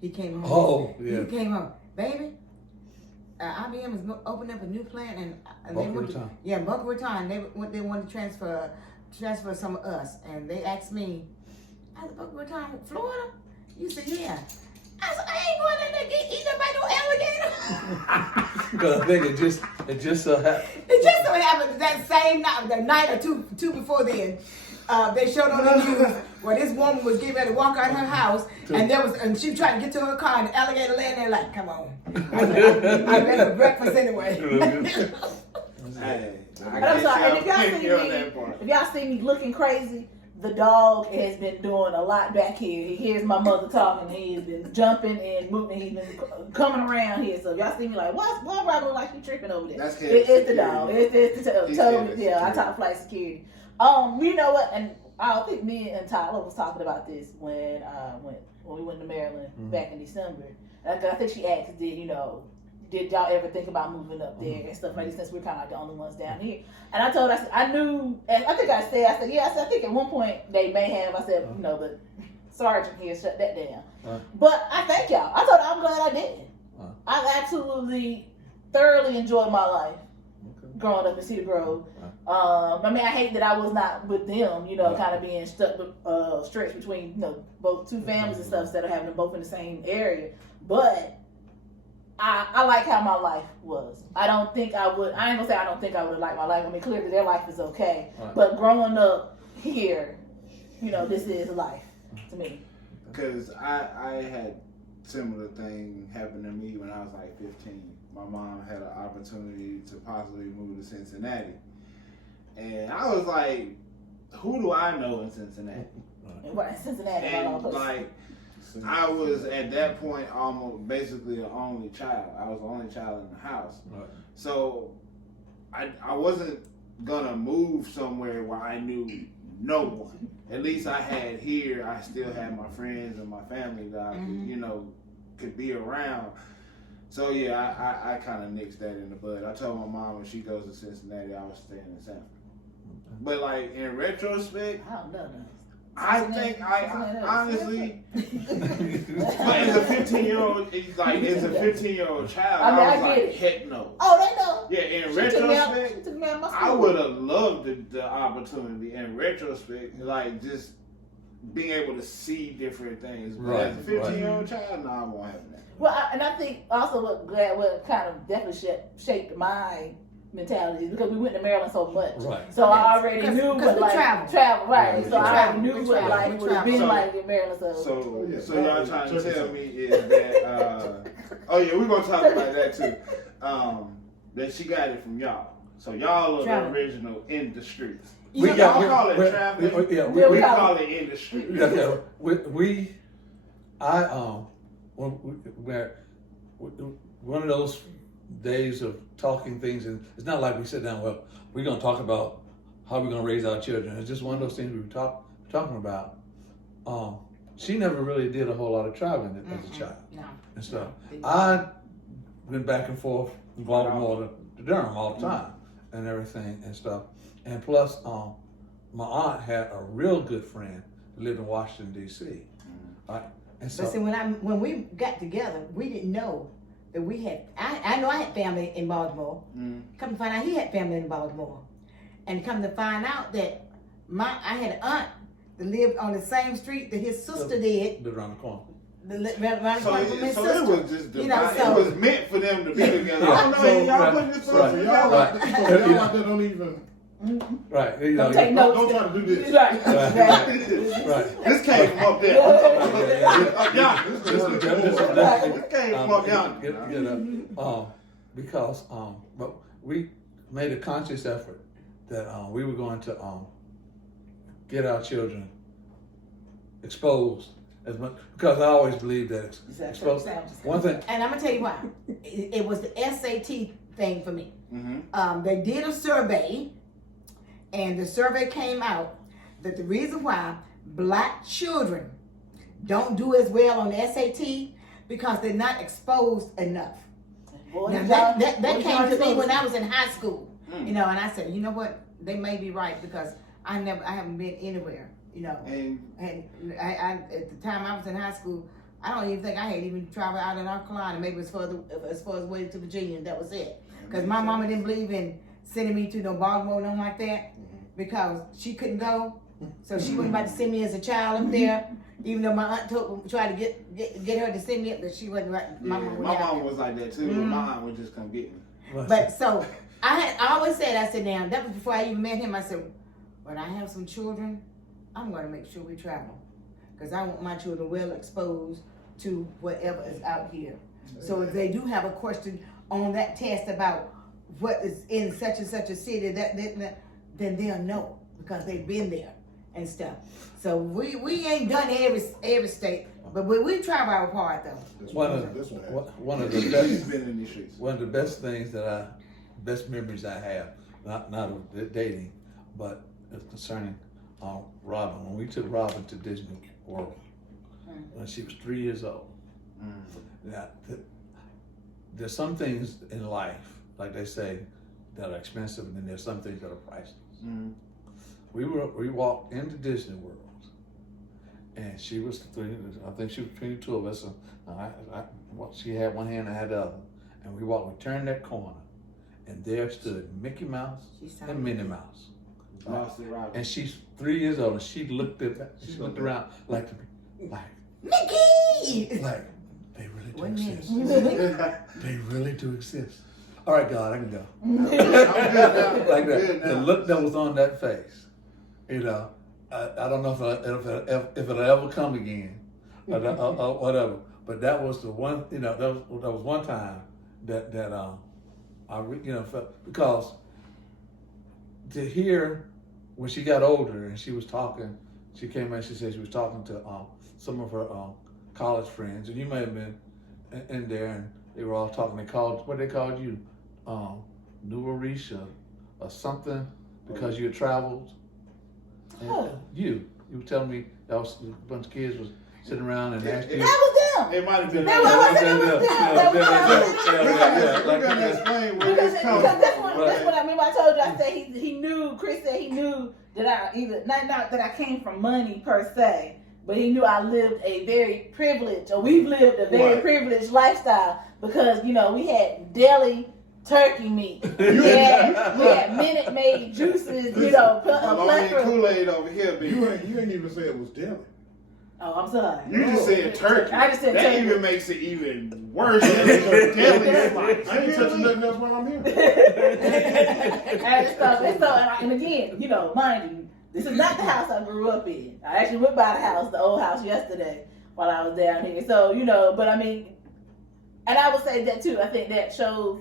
He came home. Oh, yeah. He came home, baby. IBM is opening up a new plant, and Boca Raton. Boca Raton. They wanted to transfer some of us, and they asked me, I said, "Boca Raton, Florida?" You said, "Yeah." I said, "I ain't going in there get eaten by no alligator." Because I think it just so happened. It just so happened that same night, the night or two before then, they showed on the news where this woman was getting ready to walk out her house, and she was trying to get to her car, and the alligator laying there like, "Come on, I ready for breakfast anyway." Hey, I'm sorry, and if y'all see me looking crazy, the dog has been doing a lot back here. He hears my mother talking. He has been jumping and moving. He's been coming around here. So if y'all see me like, why Robyn look like you tripping over there? That's it's the dog. It's the totally, I talk flight security. You know what? And I think me and Tyler was talking about this when we went to Maryland back in December. I think she asked, did y'all ever think about moving up there and stuff like this, since we're kind of like the only ones down here? And I told her, I said, I knew, and I think I said, I think at one point they may have, I said, the sergeant here shut that down. But I thank y'all. I told her I'm glad I didn't. I absolutely thoroughly enjoyed my life growing up in Cedar Grove. I hate that I was not with them, kind of being stuck, stretched between, both two families and stuff, instead of having them both in the same area. But I like how my life was. I ain't gonna say I don't think I would have liked my life. Clearly their life is okay. Right. But growing up here, this is life to me. Because I had similar thing happen to me when I was like 15. My mom had an opportunity to possibly move to Cincinnati. And I was like, who do I know in Cincinnati? Right, Cincinnati. And like, I was at that point almost basically the only child. I was the only child in the house. Right. So I wasn't gonna move somewhere where I knew no one. At least I had here, I still had my friends and my family that I could, you know, could be around. So yeah, I kind of nixed that in the bud. I told my mom when she goes to Cincinnati, I was staying in Sanford. But like in retrospect, I don't know. I think I honestly, but as a 15-year-old, like as a 15-year-old child, I mean, I was I like, get it. heck no. Oh, they know. Yeah, in She took me retrospect, out my I school. would have loved the opportunity. In retrospect, like just being able to see different things. But Right, as a 15-year-old child, no, I won't have that. Well, and I think also what kind of definitely shaped my mentality is because we went to Maryland so much. Right. So I already Because- knew because what we like travel. right. Yeah, So we I travel. already knew We what travel. life We would have been travel. like in Maryland. So yeah, y'all trying to check tell this me out. is that oh yeah, we're gonna talk about that too. That she got it from y'all. So y'all are Travel. the original in the streets. We Y'all got- call it we- traveling. yeah, we- We call it in the streets. Yeah, one of those days of talking things, and it's not like we sit down, well, we're gonna talk about how we're gonna raise our children. It's just one of those things we were talking about. She never really did a whole lot of traveling as a child No. and stuff. I went back and forth from Baltimore to Durham all the time and everything and stuff. And plus, my aunt had a real good friend who lived in Washington D.C. Right? And so But see, when we got together, we didn't know that we had. I know I had family in Baltimore. Come to find out, he had family in Baltimore, and come to find out that I had an aunt that lived on the same street that his sister did. lived around the corner. Around the corner from his So sister. it was just divine. You know, so- it was meant for them to be together. Yeah. I don't know, So, y'all right, putting this So person y'all, together. so y'all out there don't even Right. You know, Don't take notes. don't try to do this. Right. right. This came from up there. Up yonder. This came from up yonder. Because but we made a conscious effort that we were going to get our children exposed as much, because I always believe that exposed. One thing, And I'm gonna tell you why. It was the SAT thing for me. Mm-hmm. They did a survey, and the survey came out that the reason why black children don't do as well on the SAT because they're not exposed enough. Now that came to me when I was in high school, you know, and I said, you know what, they may be right because I haven't been anywhere, you know. And I at the time I was in high school, I don't even think I had even traveled out in North Carolina, maybe as far as way to Virginia, and that was it. Because my mama didn't believe in sending me to no Baltimore, nothing like that, because she couldn't go, so she wasn't about to send me as a child up there. Even though my aunt tried to get her to send me up, but she wasn't right. My mom was like that too. My aunt would just come get me. But so I always said, now that was before I even met him. I said, when I have some children, I'm going to make sure we travel, because I want my children well exposed to whatever is out here. So if they do have a question on that test about what is in such and such a city, then they'll know because they've been there and stuff. So we ain't done every state, but we try our part though. one of the She's best been in these streets. one of the best things best memories I have, not of dating, but concerning Robyn. When we took Robyn to Disney World when she was 3 years old. Now, there's some things in life, like they say, that are expensive, and then there's some things that are priceless. We walked into Disney World, and she was I think she was between the two of us. She had one hand, I had the other, and we turned that corner, and there stood Mickey Mouse and Minnie Mouse. And she's 3 years old, and she looked around like Mickey! like they really do One minute. exist. They really do exist. All right, God, I can go. Like that. The look that was on that face, you know, I don't know if it'll ever come again, or whatever. But that was the one, you know, that was one time that I felt, because to hear when she got older and she was talking, she came in, she said she was talking to some of her college friends, and you may have been in there, and they were all talking. They called you, New Arisha or something, because you had traveled. You were telling me y'all was, a bunch of kids was sitting around and asked you. That was them. It might have been. That was We're gonna explain where because this comes that's from. what I mean. I told you. I said he knew. Chris said he knew that I not that I came from money per se, but he knew I lived a very privileged, or we've lived a very privileged lifestyle because we had deli turkey meat. We had Minute Maid juices. Maloney and Kool-Aid over here, baby. You ain't even say it was deli. Oh, I'm sorry. You just said turkey. I just said that turkey. even makes it even worse. Deli. I ain't touching nothing else while I'm here. And again, mind you, this is not the house I grew up in. I actually went by the old house yesterday while I was down here. So, but I mean, and I would say that too. I think that shows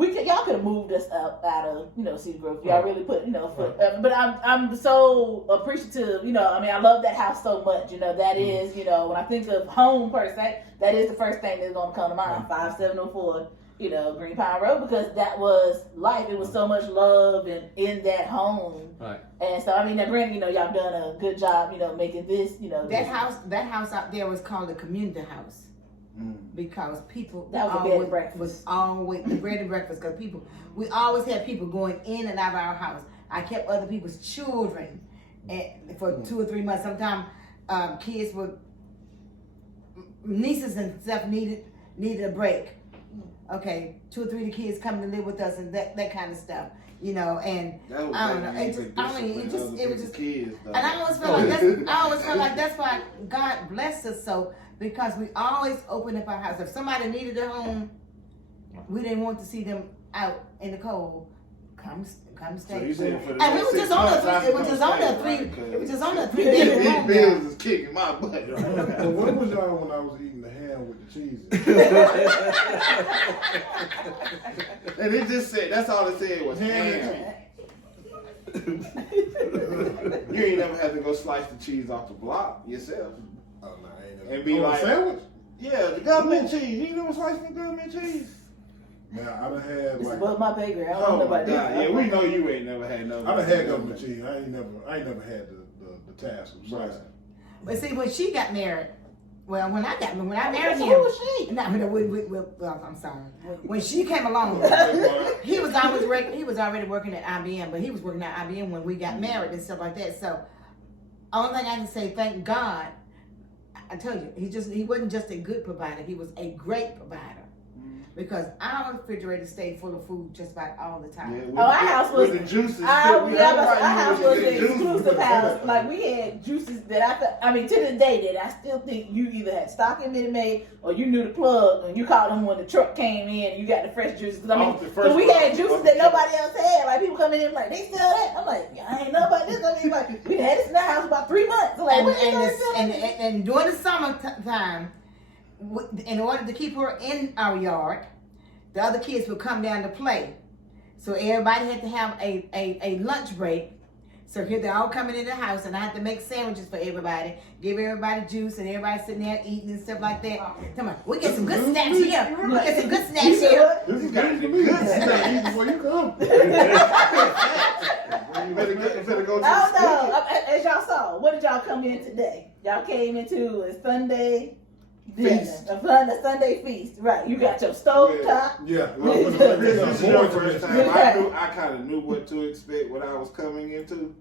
y'all could have moved us up out of, Cedar Grove. Y'all really put, foot. But I'm so appreciative. I love that house so much. That is, when I think of home per se, that is the first thing that's going to come to mind. 5704, Green Pine Road, because that was life. It was so much love and in that home. Right. And so, now granted, y'all done a good job, making this, That house out there was called the community house. Because people that was a bed and breakfast. Was always the bread and breakfast because we always had people going in and out of our house. I kept other people's children for 2 or 3 months. Sometimes kids would nieces and stuff needed a break. Okay, 2 or 3 of the kids coming to live with us and that kind of stuff. And I don't know. It was just kids. Though. And I always felt like that's why God blessed us so. Because we always open up our house. If somebody needed a home, we didn't want to see them out in the cold. Come stay. So and we were just on a 3 day These room. bills is kicking my butt. So what was y'all when I was eating the ham with the cheese? And it just said, that's all it said was ham. You ain't never had to go slice the cheese off the block yourself. Oh, no, I ain't never. And be like, sandwich? Yeah, the government cheese. You never sliced the government cheese? Now, I done had It's like. above my pay grade. I don't know about this. Yeah, we know you ain't never had no. I done had government cheese. I ain't never had the task of slicing. But see, when she got married, when I married him, Who was she? Well, I'm sorry. When she came along, he was already working at IBM, but he was working at IBM when we got married and stuff like that. So, only thing I can say, thank God. I tell you, he wasn't just a good provider; he was a great provider. Because our refrigerator stayed full of food just about all the time. Our house was the juices. Our house was an exclusive house. Like we had juices that to this day that I still think you either had stock in Minute Maid or you knew the plug and you called them when the truck came in and you got the fresh juices. Because we had juices that nobody else had. Like people coming in like, they sell that. I'm like, I ain't know about this. Like we had this in the house about 3 months. Like, and during the summertime, in order to keep her in our yard, the other kids would come down to play. So everybody had to have a lunch break. So here they're all coming in the house, and I had to make sandwiches for everybody, give everybody juice, and everybody sitting there eating and stuff like that. Come on, we get some good snacks here. We get some good snacks here. This is good for me. This is not easy before you come. You better go to I don't know. As y'all saw, what did y'all come in today? Y'all came into a Sunday dinner, a Sunday feast. Right. You got your stove top. Yeah. This is your first time. I kind of knew what to expect, what I was coming into.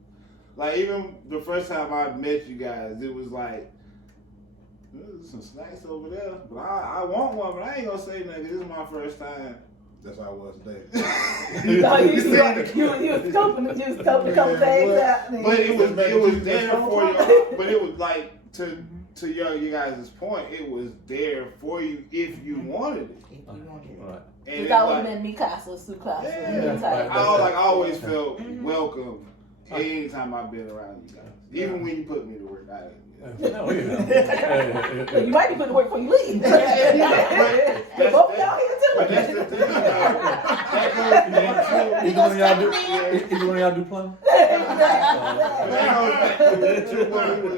Like, even the first time I met you guys, it was like, there's some snacks over there. But I want one, but I ain't gonna say nothing. This is my first time. That's how I was today. You was scoping a couple things out. But it was there for you. But it was like, to you guys' point, it was there for you if you wanted it. If you wanted it. Right. And It's always been mi casa, su casa. Yeah. I always felt welcome anytime I've been around you guys. Even when you put me to work. You might be putting to work before you leave. Both of y'all here too. But that's the thing. Either one of y'all do plumbing?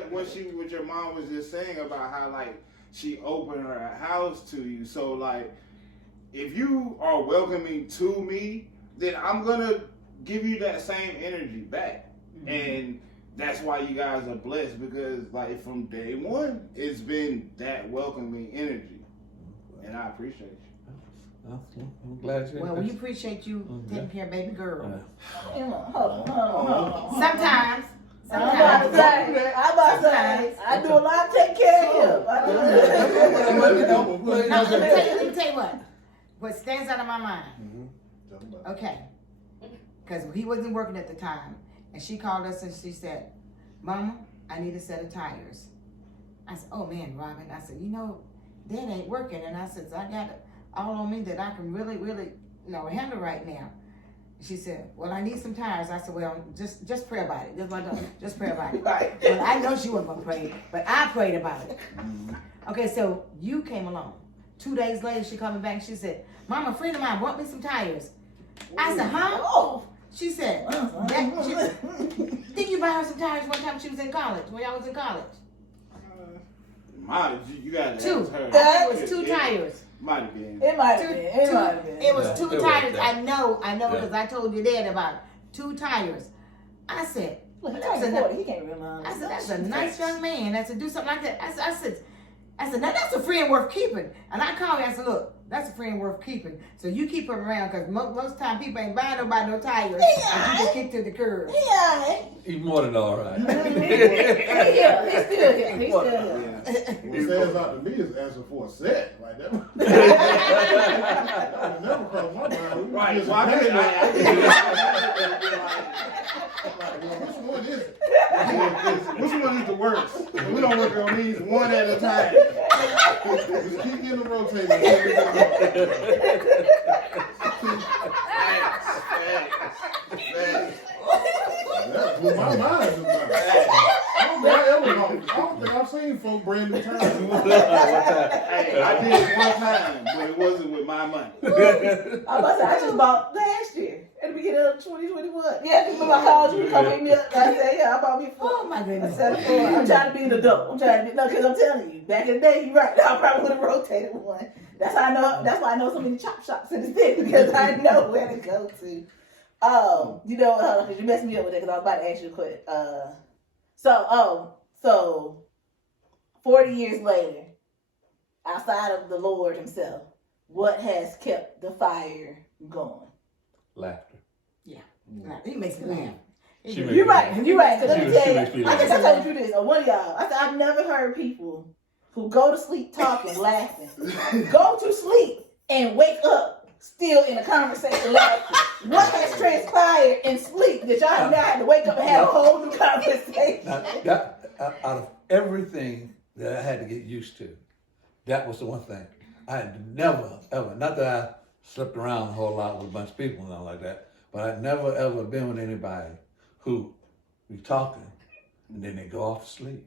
What your mom was just saying about how like she opened her house to you. So like, if you are welcoming to me, then I'm gonna give you that same energy back. And that's why you guys are blessed, because like from day one, it's been that welcoming energy, and I appreciate you. I'm glad you. Well, we appreciate you taking care of baby girl. Hold on. Sometimes. I'm about to say, I do a lot to take care of him. Let me tell you what stands out of my mind. Mm-hmm. Okay. Because he wasn't working at the time. And she called us and she said, Mama, I need a set of tires. I said, oh man, Robyn. I said, Dad ain't working. And I said, I got it all on me that I can really, handle right now. She said, well, I need some tires. I said, well, just pray about it. Just pray about it. Right. Well, I know she wasn't going to pray, but I prayed about it. Okay, so you came along. 2 days later, she called me back and she said, Mama, a friend of mine brought me some tires. I said, huh? Oh. She said, didn't you buy her some tires one time she was in college, when y'all was in college? You got to Two. ask her. I think it was two tires. Might have been. It might have been. It was two It was, tires. yeah. I know, Yeah. because I told you Dad about 2 tires. I said, Look, he that's can't a, afford it. He can't remember. I said, that's a nice young man. I said, do something like that. I said, now that's a friend worth keeping. And I called him, I said, look, that's a friend worth keeping. So you keep him around, because most time people ain't buying nobody no tires. And you just kick to the curb. Yeah. He's more than all right. He's still here. He's still here. What stands out to me is asking for a set. Like that. That never crossed my mind. Right. So Which one is it? Which one is the worst? We don't work on these one at a time. Just keep getting them rotating. That blew my mind. I don't think I've seen folk brand new tires. Hey, I did it one time, but it wasn't with my money. I just bought last year at the beginning of 2021. Yeah, because I called you to come pick me up. I said, yeah, I bought me four. Oh my goodness. I'm trying to be an adult. Because I'm telling you, back in the day, you're right. I probably would have rotated one. That's how I know. That's why I know so many chop shops in the city, because I know where to go to. Because you messed me up with it, because I was about to ask you a question. So 40 years later, outside of the Lord himself, what has kept the fire going? Laughter. He makes me laugh. You're right. Because let me tell She you, makes me I guess laugh. I told you this, or one of y'all. I said, I've never heard people who go to sleep talking, laughing, go to sleep and wake up still in a conversation laughing. What has transpired in sleep that y'all have now had to wake up and have a whole new conversation? Now, out of everything that I had to get used to, that was the one thing. I had never, ever, not that I slept around a whole lot with a bunch of people and all like that, but I'd never, ever been with anybody who be talking and then they go off to sleep.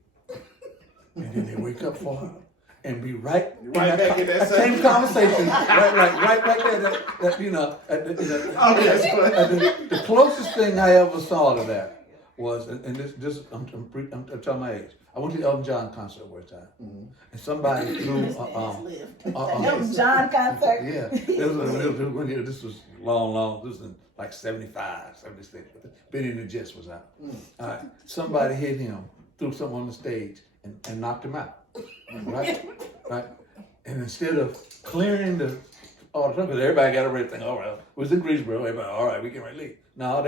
And then they wake up for her and be right back in that same conversation, right there. The closest thing I ever saw to that was, and this I'm telling my age. I went to the Elton John concert one time, and somebody threw Elton John concert. Yeah, this was long. This was in like 75, 76. Benny and the Jets was out. Somebody hit him, threw something on the stage, and knocked him out. Right. And instead of clearing the auditorium, because everybody got everything, all right, it was in Greensboro, everybody, all right, we can ready to leave. No,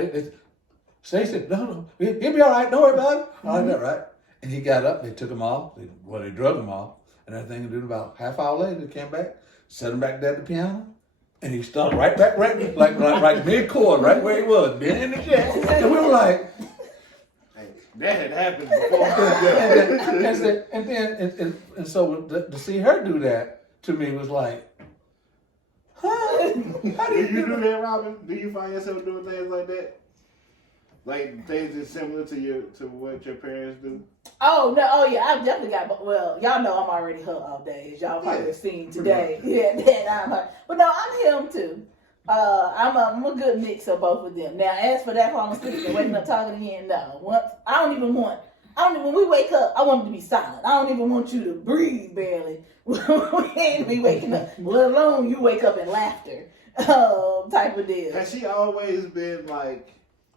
Stacey said, no, he'll be all right, don't worry about it. All right, right. And he got up, they took him off, they drug him off, and everything, and then about half hour later, they came back, set him back there at the piano, and he started right mid-chord, right where he was, Benny and the Jets. And we were like, that had happened before. and so to see her do that to me was like, huh? How do you do that, Robyn? Do you find yourself doing things like that? Like things that's similar to what your parents do? Oh no! Oh yeah, I've definitely got. Well, y'all know I'm already her all day, as y'all probably have seen today. Yeah, that I'm her. But no, I'm him too. I'm a good mix of both of them. Now, as for that falling asleep and waking up talking again, no. When we wake up, I want it to be silent. I don't even want you to breathe barely. We ain't be waking up, let alone you wake up in laughter, type of deal. Has she always been like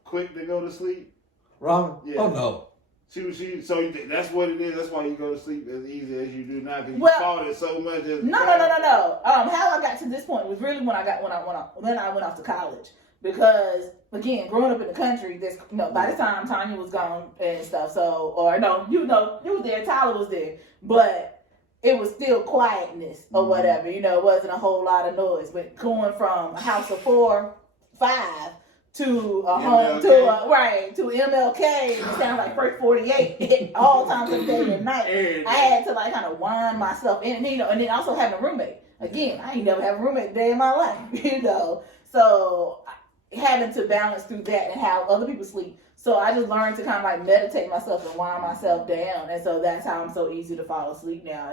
quick to go to sleep? Robyn? Yeah. Oh no. So you think that's what it is. That's why you go to sleep as easy as you do now because you Well, fought it so much. No. How I got to this point was really when I went off to college. Because again, growing up in the country, there's by the time Tanya was gone and stuff. So you was there, Tyler was there, but it was still quietness or whatever. It wasn't a whole lot of noise. But going from a house of 4, 5 to a home to MLK, it sounds like First 48 all times of the day and night. I had to like kind of wind myself in, and then also having a roommate. Again, I ain't never had a roommate a day in my life, So having to balance through that and how other people sleep. So I just learned to kind of like meditate myself and wind myself down, and so that's how I'm so easy to fall asleep now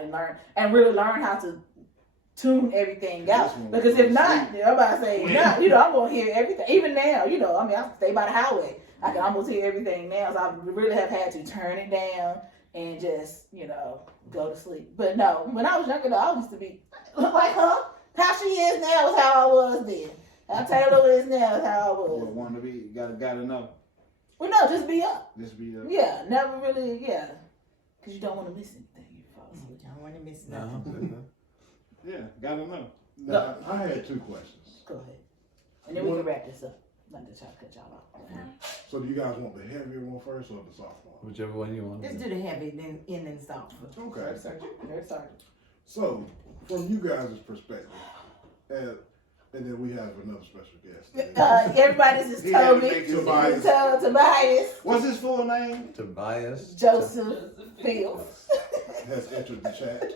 and really learn how to tune everything out. Because if not, I'm about to say, I'm gonna hear everything. Even now, I stay by the highway. I can almost hear everything now. So I really have had to turn it down and just, go to sleep. But no, when I was younger, though, I used to be like, how she is now is how I was then. How Taylor is now is how I was. You want to be, gotta know. Well, no, just be up. Just be up. Yeah, never really, because you don't want to miss anything. You fall asleep. I don't want to miss nothing. Yeah, gotta know. Now, I had 2 questions. Go ahead. And then we can wrap this up. Not to try to cut y'all off. So do you guys want the heavier one first or the soft one? Whichever one you want. Let's do the heavy, then end and soft. Okay. Third sergeant. So, from you guys' perspective, and then we have another special guest. Everybody's just told me. Tobias. What's his full name? Tobias Joseph Fields. Has entered the chat.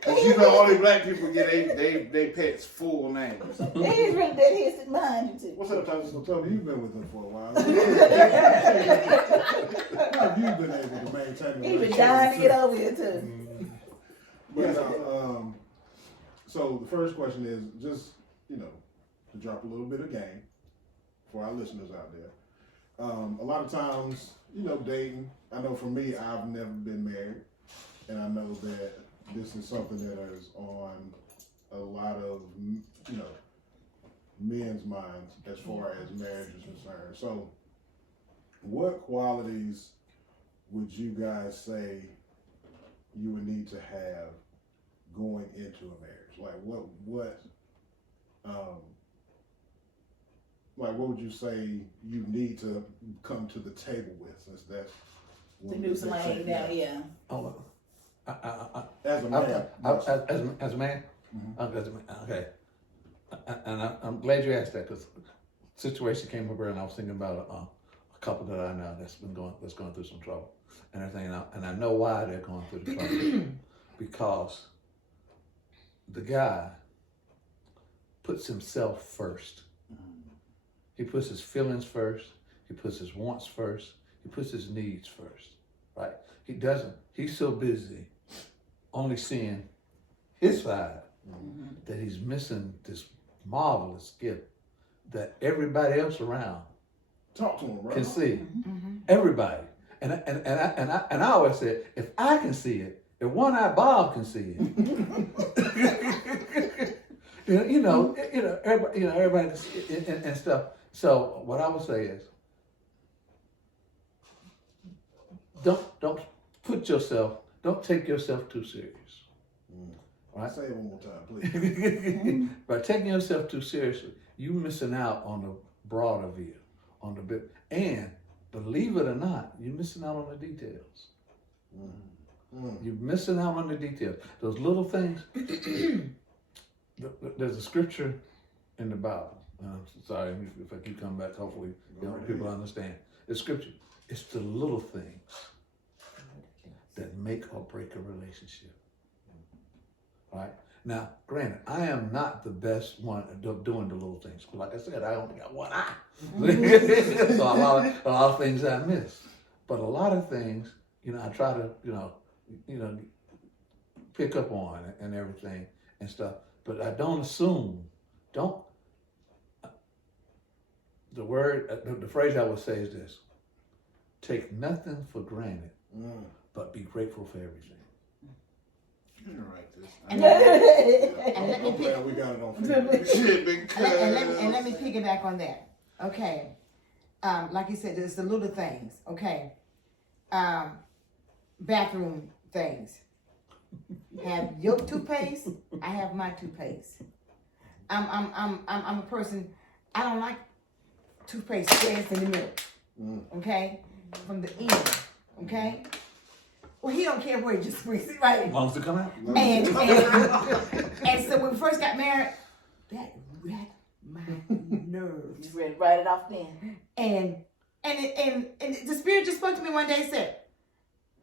Because only black people get they pets' full names. He's really dead here sitting behind you too. What's up, Tony? So, Tony, you've been with him for a while. How have you been able to maintain the He's been dying to get over here too. But, so the first question is just, to drop a little bit of game for our listeners out there. A lot of times, dating, I know for me, I've never been married, and I know that this is something that is on a lot of, men's minds as far as marriage is concerned. So what qualities would you guys say you would need to have going into a marriage? Like what would you say you need to come to the table with, since that's The new slang now, yeah. Oh, as a man. as a man? Okay. And I'm glad you asked that, because situation came up and I was thinking about a couple that I know that's going through some trouble and everything, and I know why they're going through the trouble. Because the guy puts himself first. He puts his feelings first. He puts his wants first. He puts his needs first, right? He's so busy only seeing his side that he's missing this marvelous gift that everybody else around Talk to him, right? can see. Everybody. And I always say, if I can see it, if one-eyed Bob can see it, everybody can see it and stuff. So what I would say is, don't take yourself too serious. Right? Say it one more time, please. By taking yourself too seriously, you're missing out on the broader view, on the bit. And believe it or not, you're missing out on the details. You're missing out on the details. Those little things. There's a scripture in the Bible. Sorry if I keep coming back. Hopefully, people understand. The scripture. It's the little things that make or break a relationship. Right? Now, granted, I am not the best one at doing the little things. Like I said, I only got one eye. So a lot of things I miss. But a lot of things, I try to, pick up on and everything and stuff. But I don't assume, the phrase I would say is this: take nothing for granted, but be grateful for everything. You're right. And let me we got it on film. and let me piggyback on that. Okay, like you said, it's the little things. Okay, bathroom things. Have your toothpaste. I have my toothpaste. I'm a person. I don't like toothpaste squares in the middle. Okay, from the end. Okay. Well, he don't care where he just squeeze it right. Lungs to come out. And so when we first got married, that wrecked my nerves. Just ready to write it off then. And the spirit just spoke to me one day and said,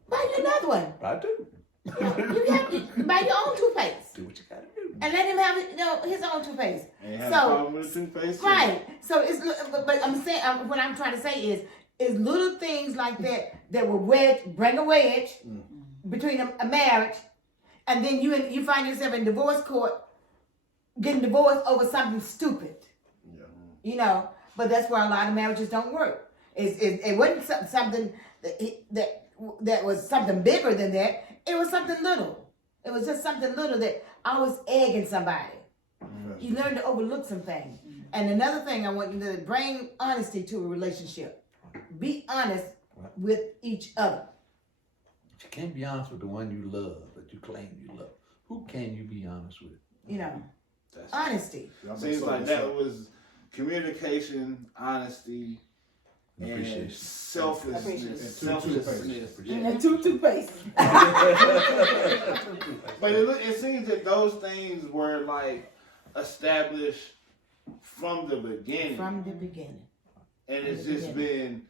buy you another one. I do. You have to buy your own toothpaste. Do what you gotta do. And let him have his own toothpaste. Ain't had a problem with the toothpaste. Right. So it's, but I'm saying, what I'm trying to say is little things like that will bring a wedge between a marriage, and then you find yourself in divorce court getting divorced over something stupid. Yeah. You know, but that's where a lot of marriages don't work. It wasn't something that was something bigger than that. It was something little. It was just something little that I was egging somebody. You learn to overlook some things. And another thing, I want you to bring honesty to a relationship. Be honest with each other. If you can't be honest with the one you love, that you claim you love, who can you be honest with? You know, That's honesty. seems like that was communication, honesty, and Appreciation. selflessness. Selflessness. And two toothpaste. But it seems that those things were like established from the beginning, From the beginning. and it's just been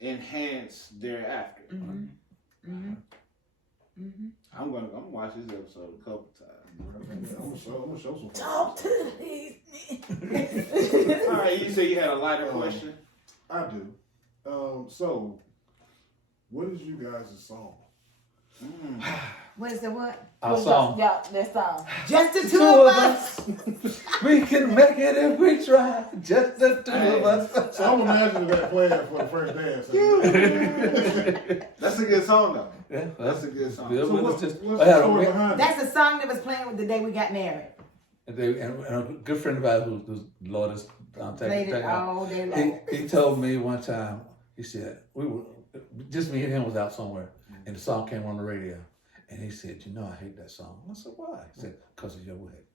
enhanced thereafter. I'm gonna watch this episode a couple times. I'm gonna show some. Talk to these. All right, you said you had a lighter question. I do. So, what is you guys' song? What is the what? Our song. Yeah, that song. Just the two of us. We can make it if we try. Just the two of us. So I'm imagining that playing for the first dance. That's a good song though. Yeah, That's a good song. Bill So Willis what's just. the I had story a, behind it? That's the song that was playing the day we got married. and a good friend of ours who's Lord is Played it all day long. He told me one time. He said just me and him was out somewhere, and the song came on the radio, and he said, "You know, I hate that song." I said, "Why?" He said, "Because of your wedding."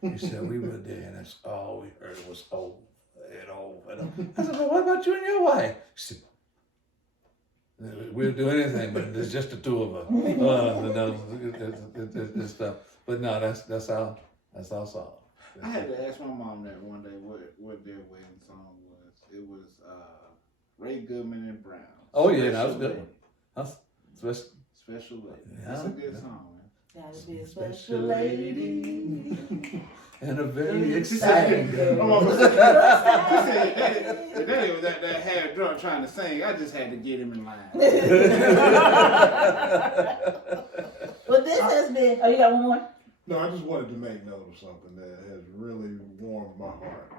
He said, "We were there, and that's all we heard was over and over and over." I said, "Well, what about you and your wife?" He said, "We'll do anything, but it's just the two of us." This stuff. But no, that's our song. I had to ask my mom that one day what their wedding song was. It was Ray Goodman and Brown. Oh yeah, that was a good one. That's Special Lady. Yeah, That's a good yeah. song, man. Gotta be a special lady. and a very exciting girl. He said, Daddy was at that half drunk trying to sing. I just had to get him in line. Well, this has been. Oh, you got one more? No, I just wanted to make note of something that has really warmed my heart,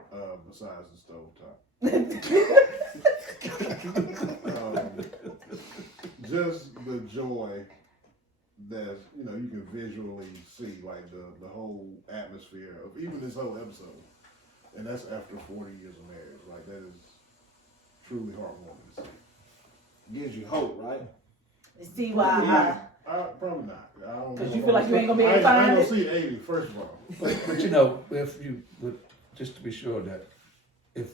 besides the stovetop. Just the joy that you can visually see, like the whole atmosphere of even this whole episode, and that's after 40 years of marriage. Like that is truly heartwarming to see. Gives you hope, right? See why? Probably not. Because you feel like you ain't gonna be able to I find ain't it. gonna see 80. First of all, But if you would just to be sure that if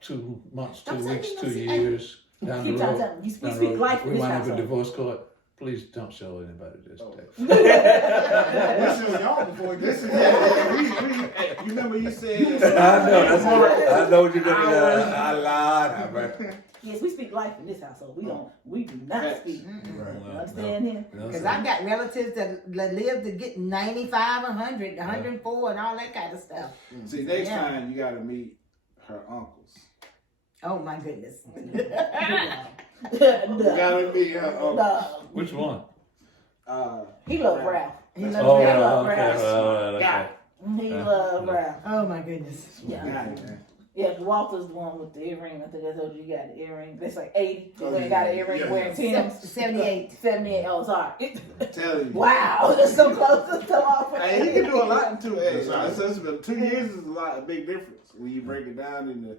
2 months, 2 Don't say weeks, you 2 gonna see years down the Keep trying to road, tell them. You down the speak road, life if in we this wind up in household. divorce court, please don't show anybody this text. let's show y'all before it gets You remember you said I know what you're gonna do. I lied. Yes, we speak life in this household. We do not speak. Right. Understand him? Because I've got relatives that live to get 95, 100, 104, and all that kind of stuff. See, next time you gotta meet her uncles. Oh my goodness. You gotta meet her uncles. No. Which one? He loves Ralph. He loves Oh, Ralph. okay. Ralph. Okay. He loves Ralph. Oh my goodness. Yeah. Got it, man. Yeah, Walter's the one with the earring. I think I told you you got the earring. That's like 80. Oh, You ain't yeah, got an yeah, earring yeah, wearing yeah. 10. 78. 78. Oh, sorry. I'm telling you. Wow, that's so close to so off. Hey, he can do a lot in 2 years. That's right. 2 years is a big difference when you break it down into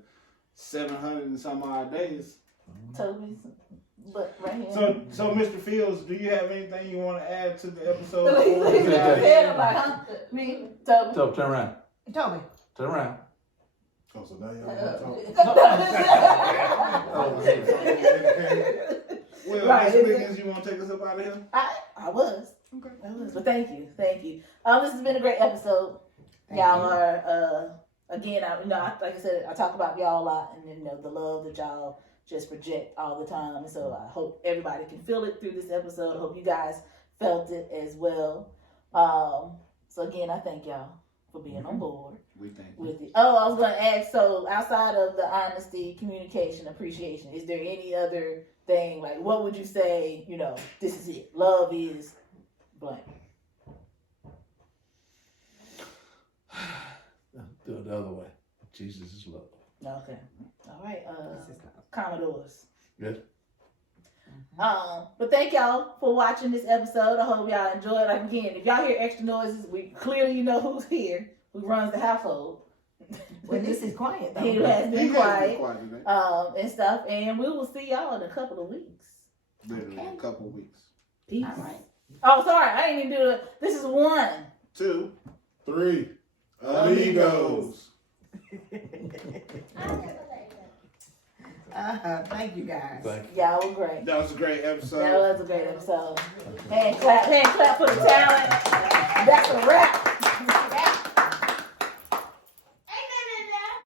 700 and some odd days. Toby's. But right here. So Mr. Fields, do you have anything you want to add to the episode? I'm like, huh? Me? Toby. So turn around. Toby. Turn around. Oh, so now y'all want to talk? Well, Right. Miss Wiggins, you want to take us up out of here? I was. Okay. I was. But thank you. This has been a great episode. Y'all are, again, like I said, I talk about y'all a lot, and the love that y'all just project all the time. And so I hope everybody can feel it through this episode. I hope you guys felt it as well. So again, I thank y'all for being on board. We thank you. With it. Oh, I was going to ask, so outside of the honesty, communication, appreciation, is there any other thing, like what would you say, this is it, love is blank? Do it the other way. Jesus is love. Okay. All right. Commodores. Good. But thank y'all for watching this episode. I hope y'all enjoyed. Like again, if y'all hear extra noises, we clearly who's here, who runs the household. Well, this is quiet though. He has been quiet. Today. And stuff. And we will see y'all in a couple of weeks. Literally a couple weeks. Peace. All right. Oh, sorry, I didn't even do it. This is 1, 2, 3. Amigos. Thank you guys. Thank you. Y'all were great. That was a great episode. That was a great episode. Hand clap for the talent.